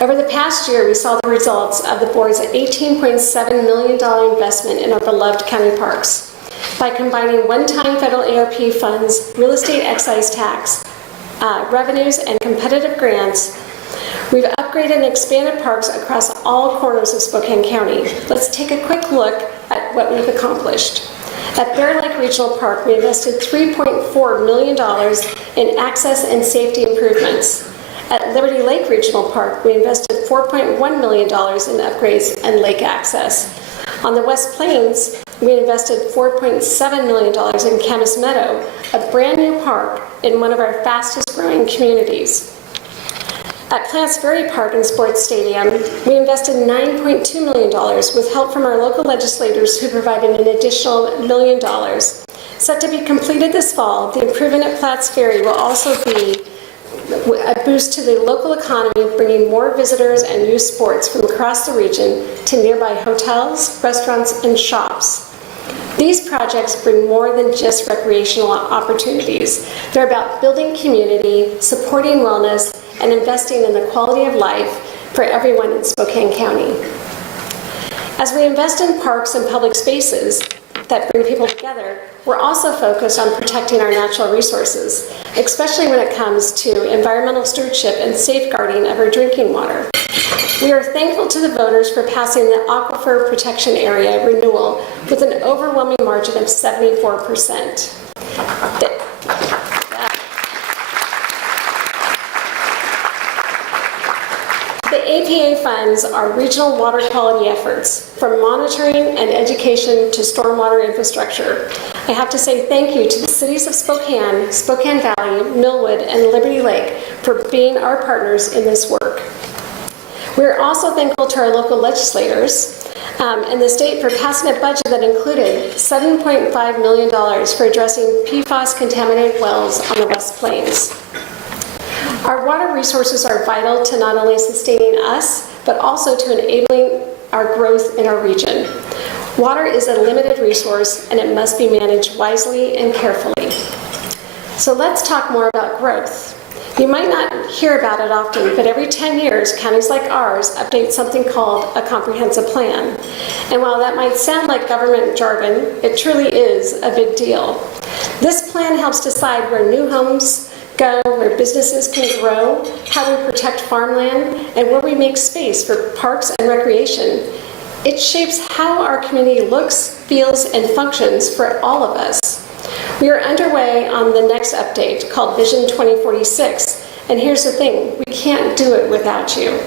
Over the past year, we saw the results of the board's $18.7 million investment in our beloved county parks. By combining one-time federal ARP funds, real estate excise tax, revenues, and competitive grants, we've upgraded and expanded parks across all corners of Spokane County. Let's take a quick look at what we've accomplished. At Bear Lake Regional Park, we invested $3.4 million in access and safety improvements. At Liberty Lake Regional Park, we invested $4.1 million in upgrades and lake access. On the West Plains, we invested $4.7 million in Camas Meadow, a brand new park in one of our fastest growing communities. At Plants Ferry Park and Sports Stadium, we invested $9.2 million with help from our local legislators who provided an additional $1 million. Set to be completed this fall, the improvement at Plants Ferry will also be a boost to the local economy, bringing more visitors and youth sports from across the region to nearby hotels, restaurants, and shops. These projects bring more than just recreational opportunities. They're about building community, supporting wellness, and investing in the quality of life for everyone in Spokane County. As we invest in parks and public spaces that bring people together, we're also focused on protecting our natural resources, especially when it comes to environmental stewardship and safeguarding of our drinking water. We are thankful to the voters for passing the Aquifer Protection Area renewal with an overwhelming margin of 74%. The APA funds our regional water quality efforts, from monitoring and education to stormwater infrastructure. I have to say thank you to the cities of Spokane, Spokane Valley, Millwood, and Liberty Lake for being our partners in this work. We're also thankful to our local legislators and the state for passing a budget that included $7.5 million for addressing PFAS contaminated wells on the West Plains. Our water resources are vital to not only sustaining us, but also to enabling our growth in our region. Water is a limited resource, and it must be managed wisely and carefully. So let's talk more about growth. You might not hear about it often, but every 10 years, counties like ours update something called a comprehensive plan. And while that might sound like government jargon, it truly is a big deal. This plan helps decide where new homes go, where businesses can grow, how we protect farmland, and where we make space for parks and recreation. It shapes how our community looks, feels, and functions for all of us. We are underway on the next update called Vision 2046, and here's the thing, we can't do it without you.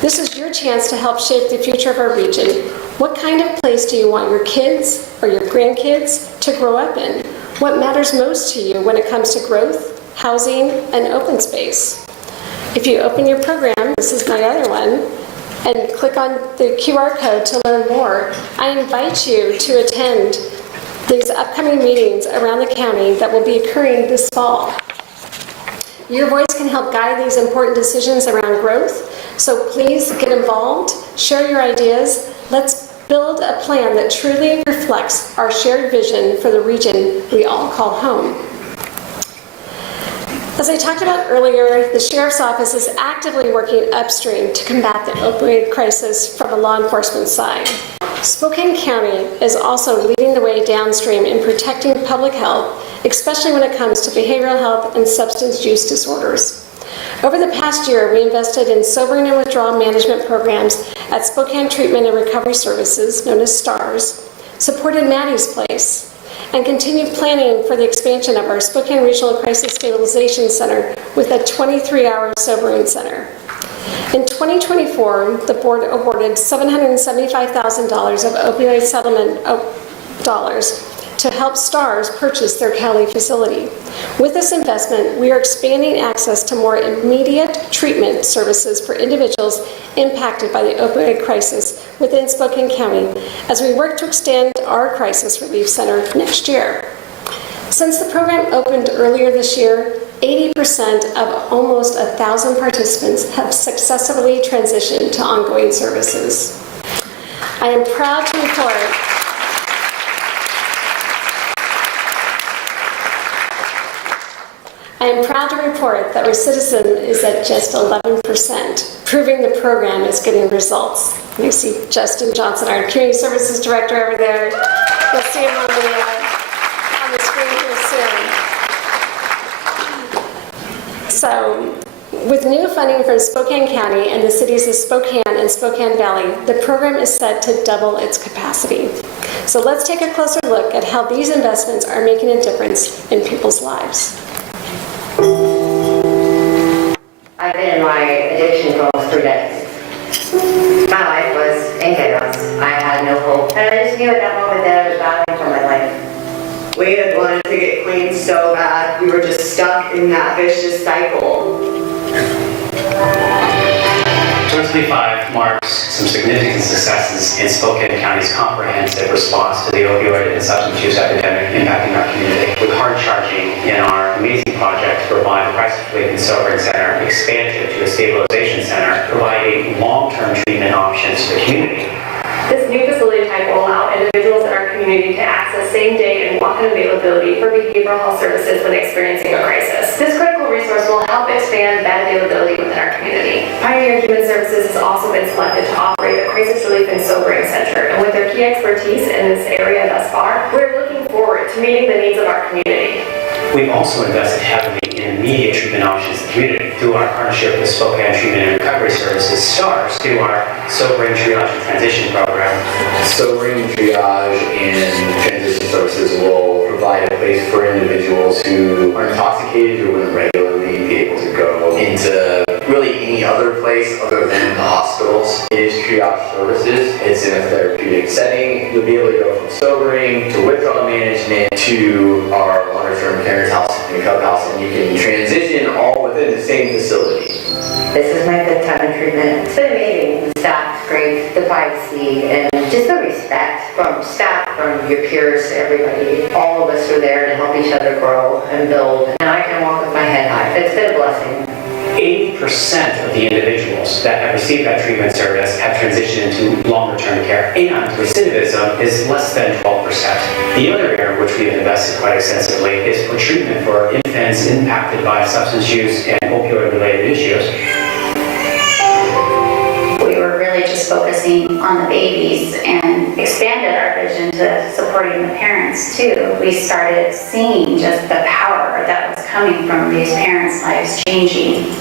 This is your chance to help shape the future of our region. What kind of place do you want your kids or your grandkids to grow up in? What matters most to you when it comes to growth, housing, and open space? If you open your program, this is my other one, and click on the QR code to learn more, I invite you to attend these upcoming meetings around the county that will be occurring this fall. Your voice can help guide these important decisions around growth, so please get involved, share your ideas. Let's build a plan that truly reflects our shared vision for the region we all call home. As I talked about earlier, the Sheriff's Office is actively working upstream to combat the opioid crisis from a law enforcement side. Spokane County is also leading the way downstream in protecting public health, especially when it comes to behavioral health and substance use disorders. Over the past year, we invested in sobering and withdrawal management programs at Spokane Treatment and Recovery Services, known as STARS, supported Maddie's Place, and continued planning for the expansion of our Spokane Regional Crisis Stabilization Center with a 23-hour sobering center. In 2024, the board awarded $775,000 of opioid settlement dollars to help STARS purchase their Cali facility. With this investment, we are expanding access to more immediate treatment services for individuals impacted by the opioid crisis within Spokane County as we work to extend our crisis relief center next year. Since the program opened earlier this year, 80% of almost 1,000 participants have successfully transitioned to ongoing services. I am proud to report that recidivism is at just 11%, proving the program is getting results. You see Justin Johnson, our Community Services Director over there. You'll see him on the screen here soon. So, with new funding from Spokane County and the cities of Spokane and Spokane Valley, the program is set to double its capacity. So let's take a closer look at how these investments are making a difference in people's lives. I've been in my addiction for almost 3 decades. My life was in chaos. I had no hope. And I just knew at that moment that I was battling for my life. We had wanted to get clean so bad. We were just stuck in that vicious cycle. 2025 marks some significant successes in Spokane County's comprehensive response to the opioid and substance use epidemic impacting our community. With hard charging in our amazing project to provide a crisis relief and sobering center, expansion to a stabilization center, providing long-term treatment options to the community. This new facility type will allow individuals in our community to access same-day and walk-in availability for behavioral health services when experiencing a crisis. This critical resource will help expand that availability within our community. Pioneer Human Services has also been selected to operate the Crisis Relief and Sobering Center, and with their key expertise in this area thus far, we're looking forward to meeting the needs of our community. We've also invested heavily in immediate treatment options in the community through our partnership with Spokane Treatment and Recovery Services, STARS, through our Sobering, Triage, and Transition program. Sobering, triage, and transition services will provide a place for individuals who are intoxicated who wouldn't regularly be able to go into really any other place other than the hospitals. It is triage services. It's in a therapeutic setting. You'll be able to go from sobering to withdrawal management to our longer-term care house and clubhouse, and you can transition all within the same facility. This is my 5th time in treatment. It's been amazing. The staff's great, the privacy, and just the respect from staff, from your peers, everybody. All of us are there to help each other grow and build. And I can walk with my head high. It's been a blessing. 80% of the individuals that have received that treatment service have transitioned into longer-term care, and recidivism is less than 12%. The other area which we have invested quite extensively is for treatment for infants impacted by substance use and opioid-related issues. We were really just focusing on the babies and expanded our vision to supporting the parents too. We started seeing just the power that was coming from these parents' lives changing.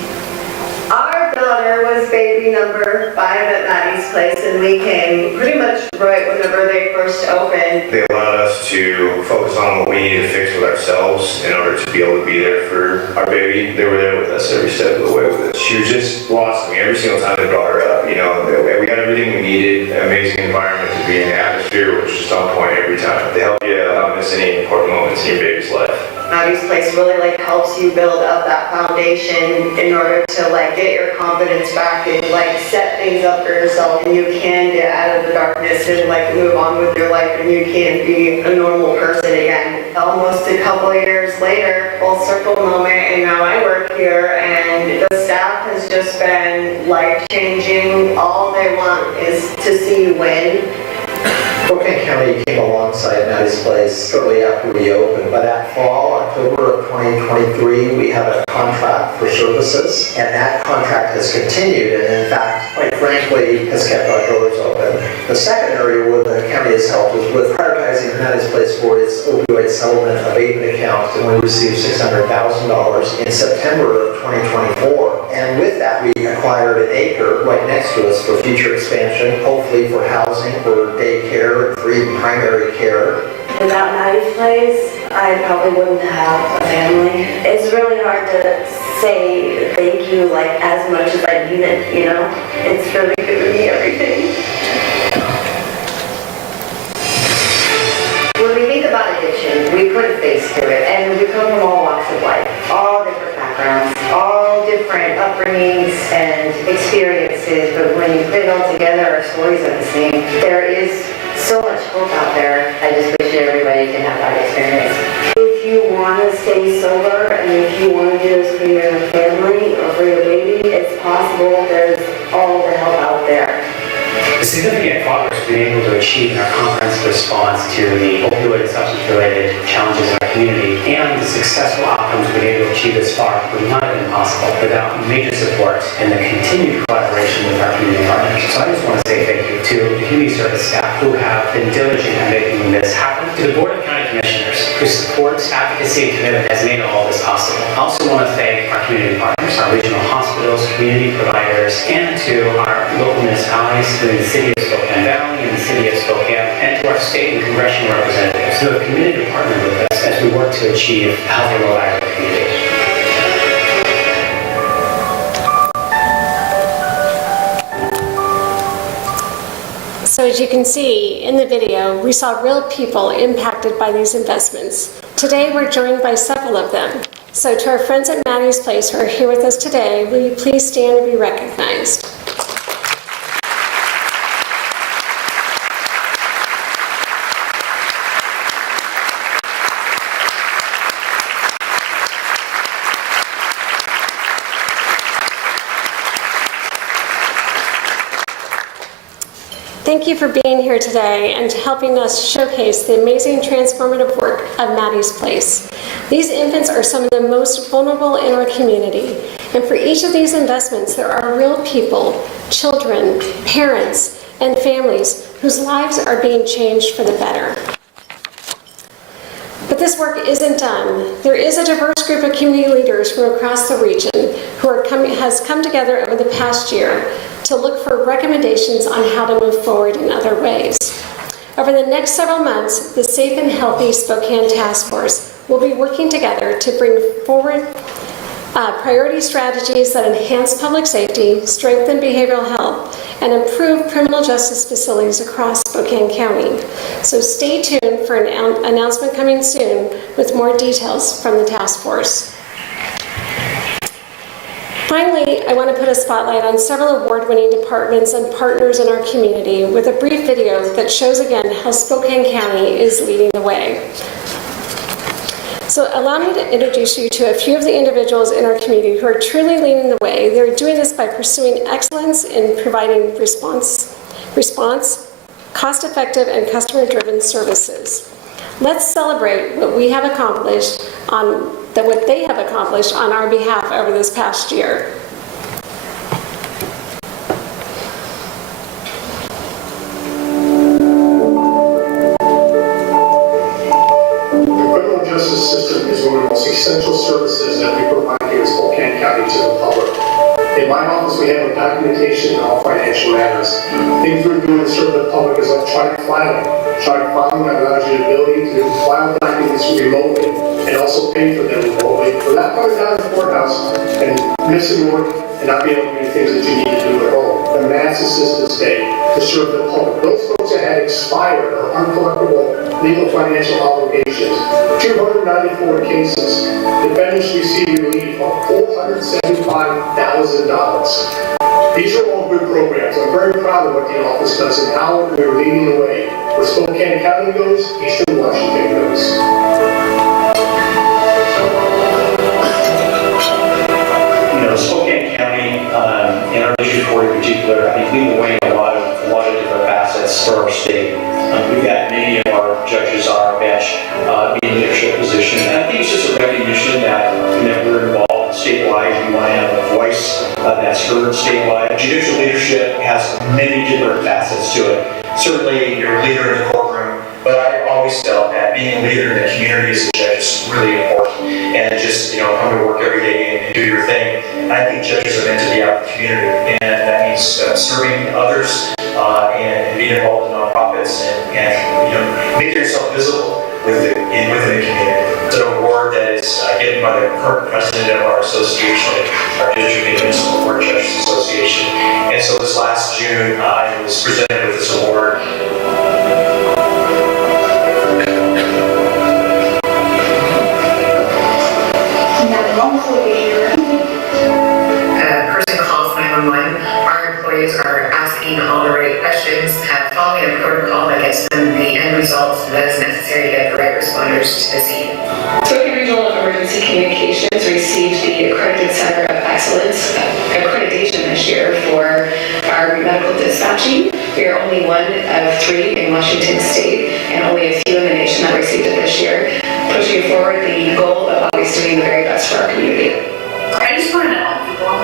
Our daughter was baby number 5 at Maddie's place, and we came pretty much right whenever they first opened. They allowed us to focus on what we needed to fix with ourselves in order to be able to be there for our baby. They were there with us every step of the way with us. She was just blossoming every single time they brought her up. You know, we got everything we needed, an amazing environment to be in, the atmosphere was just on point every time. They help you not miss any important moments in your baby's life. Maddie's place really helps you build up that foundation in order to get your confidence back and set things up for yourself, and you can get out of the darkness and move on with your life, and you can be a normal person again. Almost a couple of years later, full circle moment, and now I work here, and the staff has just been life-changing. All they want is to see you win. Spokane County came alongside Maddie's place shortly after we opened. By that fall, October of 2023, we had a contract for services, and that contract has continued, and in fact, quite frankly, has kept our doors open. The second area where the county has helped is with prioritizing Maddie's place for its opioid settlement abatement account, and we received $600,000 in September of 2024. And with that, we acquired an acre right next to us for future expansion, hopefully for housing, for daycare, and for even primary care. Without Maddie's place, I probably wouldn't have a family. It's really hard to say thank you as much as I mean it, you know? It's really given me everything. When we think about addiction, we put a face to it, and we come from all walks of life, all different backgrounds, all different upbringings and experiences, but when you put it all together, our stories are the same. There is so much hope out there. I just wish everybody can have that experience. If you want to stay sober, and if you want to do this for your family or for your baby, it's possible. There's all the help out there. The significant progress we've been able to achieve in our comprehensive response to the opioid and substance-related challenges in our community, and the successful outcomes we've been able to achieve this far would not have been possible without major support and the continued collaboration with our community partners. So I just want to say thank you to the community service staff who have been diligent in making this happen, to the Board of County Commissioners whose support, advocacy, and commitment has made all this possible. I also want to thank our community partners, our regional hospitals, community providers, and to our local municipalities, including the City of Spokane Valley and the City of Spokane, and to our state and congressional representatives who have committed to partner with us as we work to achieve a healthy, low-violent community. So as you can see in the video, we saw real people impacted by these investments. Today, we're joined by several of them. So to our friends at Maddie's Place who are here with us today, will you please stand and be recognized? Thank you for being here today and helping us showcase the amazing transformative work of Maddie's Place. These infants are some of the most vulnerable in our community, and for each of these investments, there are real people, children, parents, and families whose lives are being changed for the better. But this work isn't done. There is a diverse group of community leaders from across the region who has come together over the past year to look for recommendations on how to move forward in other ways. Over the next several months, the Safe and Healthy Spokane Task Force will be working together to bring forward priority strategies that enhance public safety, strengthen behavioral health, and improve criminal justice facilities across Spokane County. So stay tuned for an announcement coming soon with more details from the task force. Finally, I want to put a spotlight on several award-winning departments and partners in our community with a brief video that shows again how Spokane County is leading the way. So allow me to introduce you to a few of the individuals in our community who are truly leading the way. They're doing this by pursuing excellence in providing response, cost-effective and customer-driven services. Let's celebrate what we have accomplished what they have accomplished on our behalf over this past year. Justice system is one of the most essential services that we provide here in Spokane County to the public. In my office, we have documentation in all financial matters. Things we're doing to serve the public is like tried filing. Tried filing that allows you the ability to file documents remotely and also pay for them remotely without going down to the courthouse and missing work and not being able to do things that you need to do at home. The mass assistance day to serve the public. Those folks that had expired or uncollectible legal financial obligations, 294 cases. Defendants received relief of $475,000. These are all good programs. I'm very proud of what the office does and how we're leading the way. Where Spokane County goes, Eastern Washington goes. Spokane County, in our district court in particular, I think lead the way in a lot of different facets for our state. We've got many of our judges on our bench in leadership position, and I think it's just a recognition that we're involved statewide. We want to have a voice that's heard statewide. Judicial leadership has many different facets to it. Certainly, you're a leader in the courtroom, but I always felt that being a leader in the community as a judge is really important. And just come to work every day and do your thing. I think judges are meant to be out in the community, and that means serving others and being involved in nonprofits and make yourself visible within the community. It's an award that is given by the current president of our association, our District Municipal Board Judges Association. And so this last June, I was presented with this award. Are asking all the right questions, following a protocol that gets them the end results that is necessary to get the right responders to the scene. Spokane Regional Emergency Communications received the Accredited Center of Excellence accreditation this year for our medical dispatching. We are only one of 3 in Washington State and only a few in the nation that received it this year, pushing forward the goal of always doing the very best for our community. I just wanted to help people.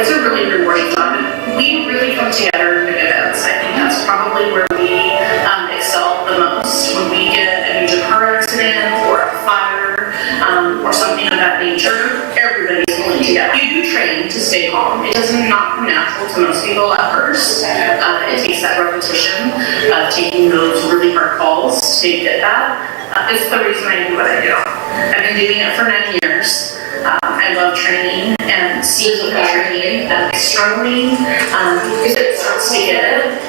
It's a really rewarding time. We really come together in events. I think that's probably where we excel the most. When we get a major car accident or a fire or something of that nature, everybody's pulling together. You do train to stay calm. It does not come natural to most people at first. It takes that repetition of taking those really hard calls to get that. It's the reason I do what I do. I've been doing it for 9 years. I love training and seeing the training and struggling because it starts to get it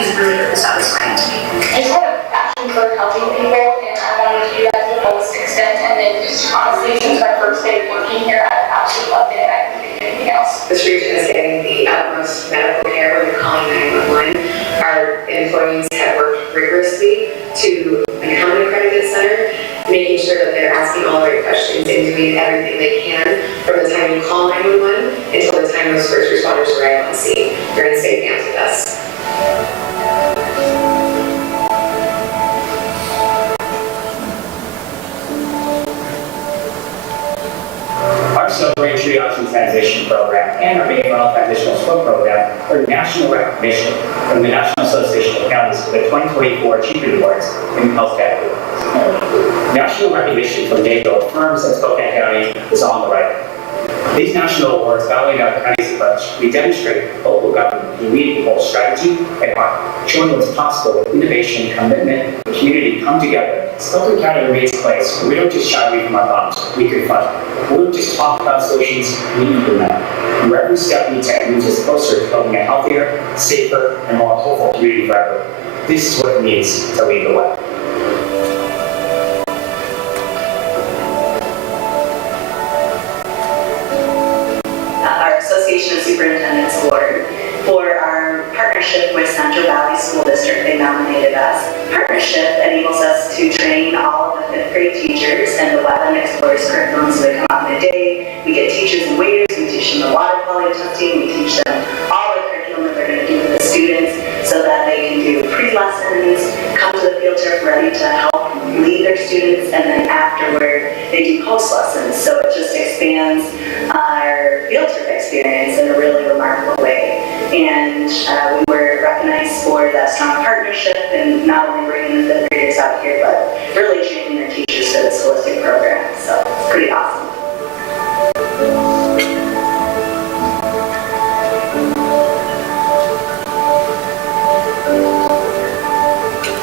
is really, really satisfying to me. I just have a passion for helping people, and I wanted to do that to the fullest extent. And then just honestly, since my first day working here, I've absolutely loved it. I couldn't do anything else. This region is getting the utmost medical care when you're calling 911. Our employees have worked rigorously to become an accredited center, making sure that they're asking all the right questions and doing everything they can from the time you call 911 until the time those first responders arrive on scene. You're in safe hands with us. Our Celebrate Triage and Transition Program and our Behavioral Transitional Stroke Program earned national recognition from the National Association of Counties for the 2024 Achievement Awards in the health category. National recognition from NATO affirms that Spokane County is on the right. These national awards validate our county's approach. We demonstrate that local government can lead both strategy and heart, showing what's possible with innovation, commitment, and community come together. Spokane County remains a place where we don't just shy away from our problems, we confront. We don't just talk about solutions, we implement them. And where every step we take moves us closer to building a healthier, safer, and more hopeful community for everyone. This is what it means to lead the way. Association of Superintendents Award for our partnership with Central Valley School District. They nominated us. partnership enables us to train all of the 5th grade teachers and the Wetland Explorers curriculum, so they come out in a day. We get teachers and waiters, we teach them the water quality testing, we teach them all the curriculum that they're going to do with the students so that they can do pre-lessons, come to the field trip ready to help lead their students, and then afterward they do post-lessons. So it just expands our field trip experience in a really remarkable way. And we were recognized for that strong partnership and not only bringing the 5th graders out here, but really training their teachers for this holistic program. So it's pretty awesome.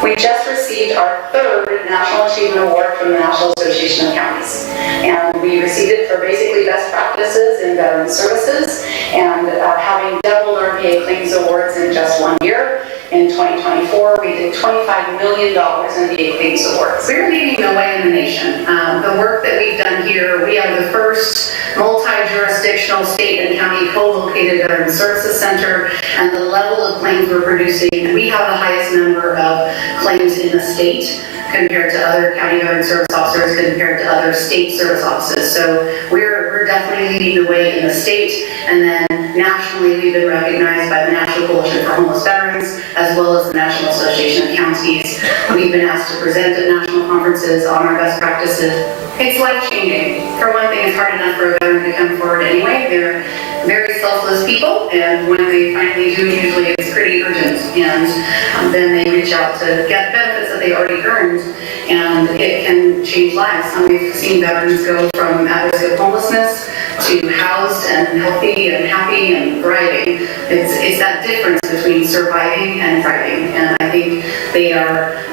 We just received our 3rd National Achievement Award from the National Association of Counties. And we received it for basically best practices in veteran services and having doubled our VA claims awards in just 1 year. In 2024, we did $25 million in VA claims awards. We're leading the way in the nation. The work that we've done here, we are the first multi-jurisdictional state and county co-located veteran services center, and the level of claims we're producing, we have the highest number of claims in the state compared to other county veteran service officers, compared to other state service offices. So we're definitely leading the way in the state, and then nationally we've been recognized by the National Coalition for Homeless Veterans as well as the National Association of Counties. We've been asked to present at national conferences on our best practices. It's life-changing. For one thing, it's hard enough for a veteran to come forward anyway. They're very selfless people, and when they finally do, usually it's pretty urgent, and then they reach out to get benefits that they already earned, and it can change lives. We've seen veterans go from at risk of homelessness to housed and healthy and happy and thriving. It's that difference between surviving and thriving, and I think they are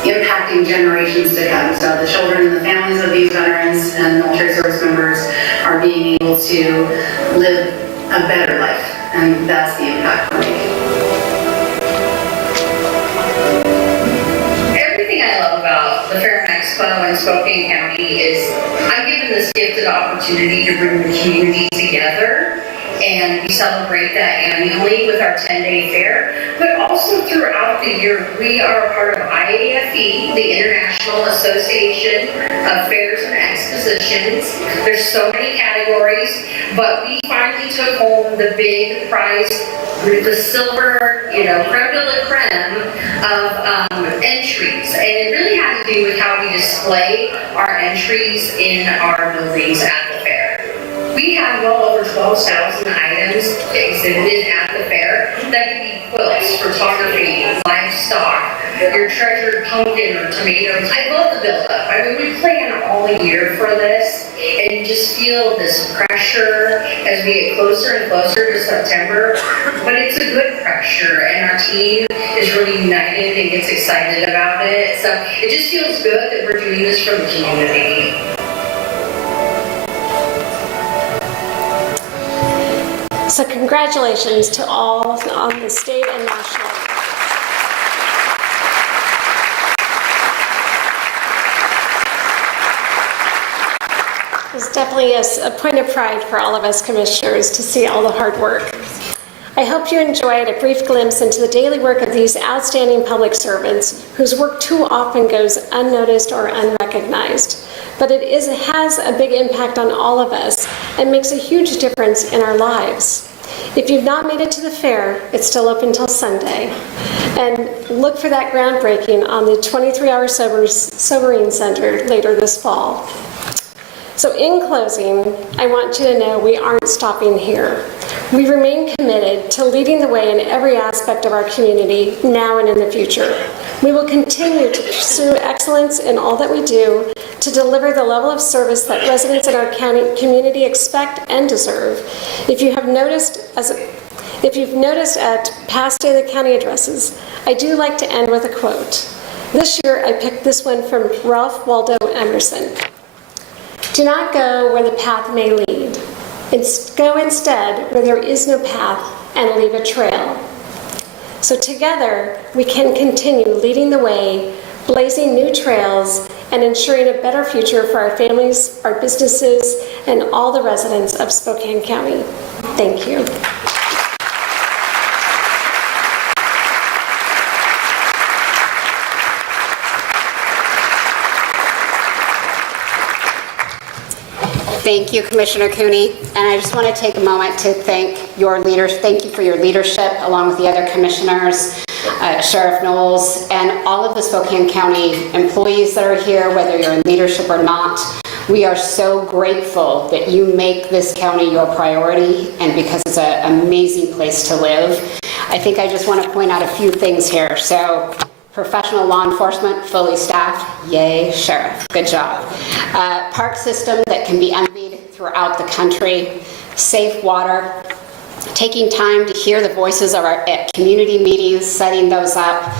impacting generations to come. So the children and the families of these veterans and military service members are being able to live a better life, and that's the impact we're making. Everything I love about the Fair and Expo in Spokane County is I'm given this gifted opportunity to bring the community together, and we celebrate that annually with our 10-day fair. But also throughout the year, we are a part of IAFE, the International Association of Fairs and Expositions. There's so many categories, but we finally took home the big prize, the silver, creme de la creme of entries. And it really had to do with how we display our entries in our buildings at the fair. We have well over 12,000 items exhibited at the fair. That could be quilts, photography, livestock, your treasured pumpkin or tomatoes. I love the build-up. I mean, we plan all year for this, and you just feel this pressure as we get closer and closer to September. But it's a good pressure, and our team is really united and gets excited about it. So it just feels good that we're doing this for the community. So congratulations to all on the state and national. It's definitely a point of pride for all of us commissioners to see all the hard work. I hope you enjoyed a brief glimpse into the daily work of these outstanding public servants whose work too often goes unnoticed or unrecognized. But it has a big impact on all of us and makes a huge difference in our lives. If you've not made it to the fair, it's still open till Sunday. And look for that groundbreaking on the 23-hour sobering center later this fall. So in closing, I want you to know we aren't stopping here. We remain committed to leading the way in every aspect of our community now and in the future. We will continue to pursue excellence in all that we do to deliver the level of service that residents in our county community expect and deserve. If you've noticed at past Day of the County addresses, I do like to end with a quote. This year I picked this one from Ralph Waldo Emerson. Do not go where the path may lead. Go instead where there is no path and leave a trail. So together we can continue leading the way, blazing new trails, and ensuring a better future for our families, our businesses, and all the residents of Spokane County. Thank you. Thank you, Commissioner Kuney. And I just want to take a moment to thank your leaders. Thank you for your leadership, along with the other commissioners, Sheriff Nowels, and all of the Spokane County employees that are here, whether you're in leadership or not. We are so grateful that you make this county your priority, and because it's an amazing place to live. I think I just want to point out a few things here. So, professional law enforcement, fully staffed, yay, Sheriff, good job. Park system that can be envied throughout the country, safe water, taking time to hear the voices of our community meetings, setting those up,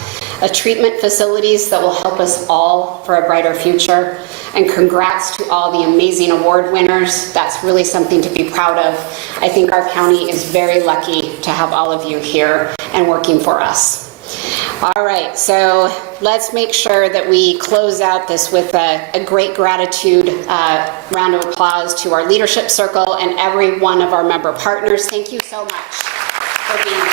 treatment facilities that will help us all for a brighter future, and congrats to all the amazing award winners. That's really something to be proud of. I think our county is very lucky to have all of you here and working for us. All right, so let's make sure that we close out this with a great gratitude round of applause to our leadership circle and every one of our member partners. Thank you so much for being here.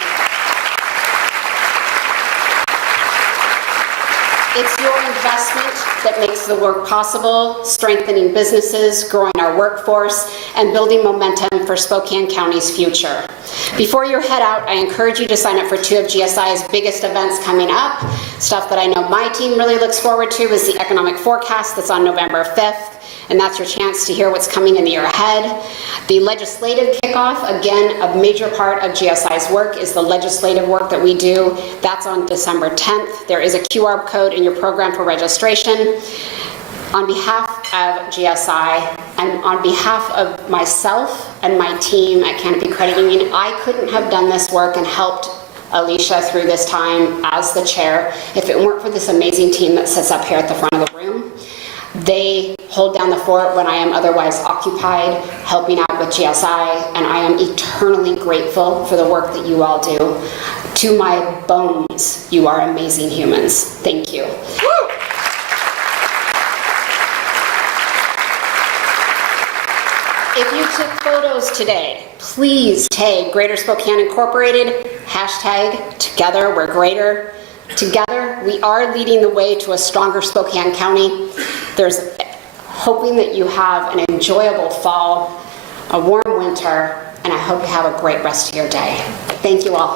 It's your investment that makes the work possible, strengthening businesses, growing our workforce, and building momentum for Spokane County's future. Before you head out, I encourage you to sign up for 2 of GSI's biggest events coming up. Stuff that I know my team really looks forward to is the economic forecast that's on November 5th. And that's your chance to hear what's coming in the year ahead. The legislative kickoff, again, a major part of GSI's work is the legislative work that we do. That's on December 10th. There is a QR code in your program for registration. On behalf of GSI and on behalf of myself and my team at Canopy Credit Union, I couldn't have done this work and helped Alicia through this time as the chair if it weren't for this amazing team that sits up here at the front of the room. They hold down the fort when I am otherwise occupied, helping out with GSI, and I am eternally grateful for the work that you all do. To my bones, you are amazing humans. Thank you. Woo! If you took photos today, please tag Greater Spokane Incorporated, hashtag Together We're Greater. Together, we are leading the way to a stronger Spokane County. There's hoping that you have an enjoyable fall, a warm winter, and I hope you have a great rest of your day. Thank you all.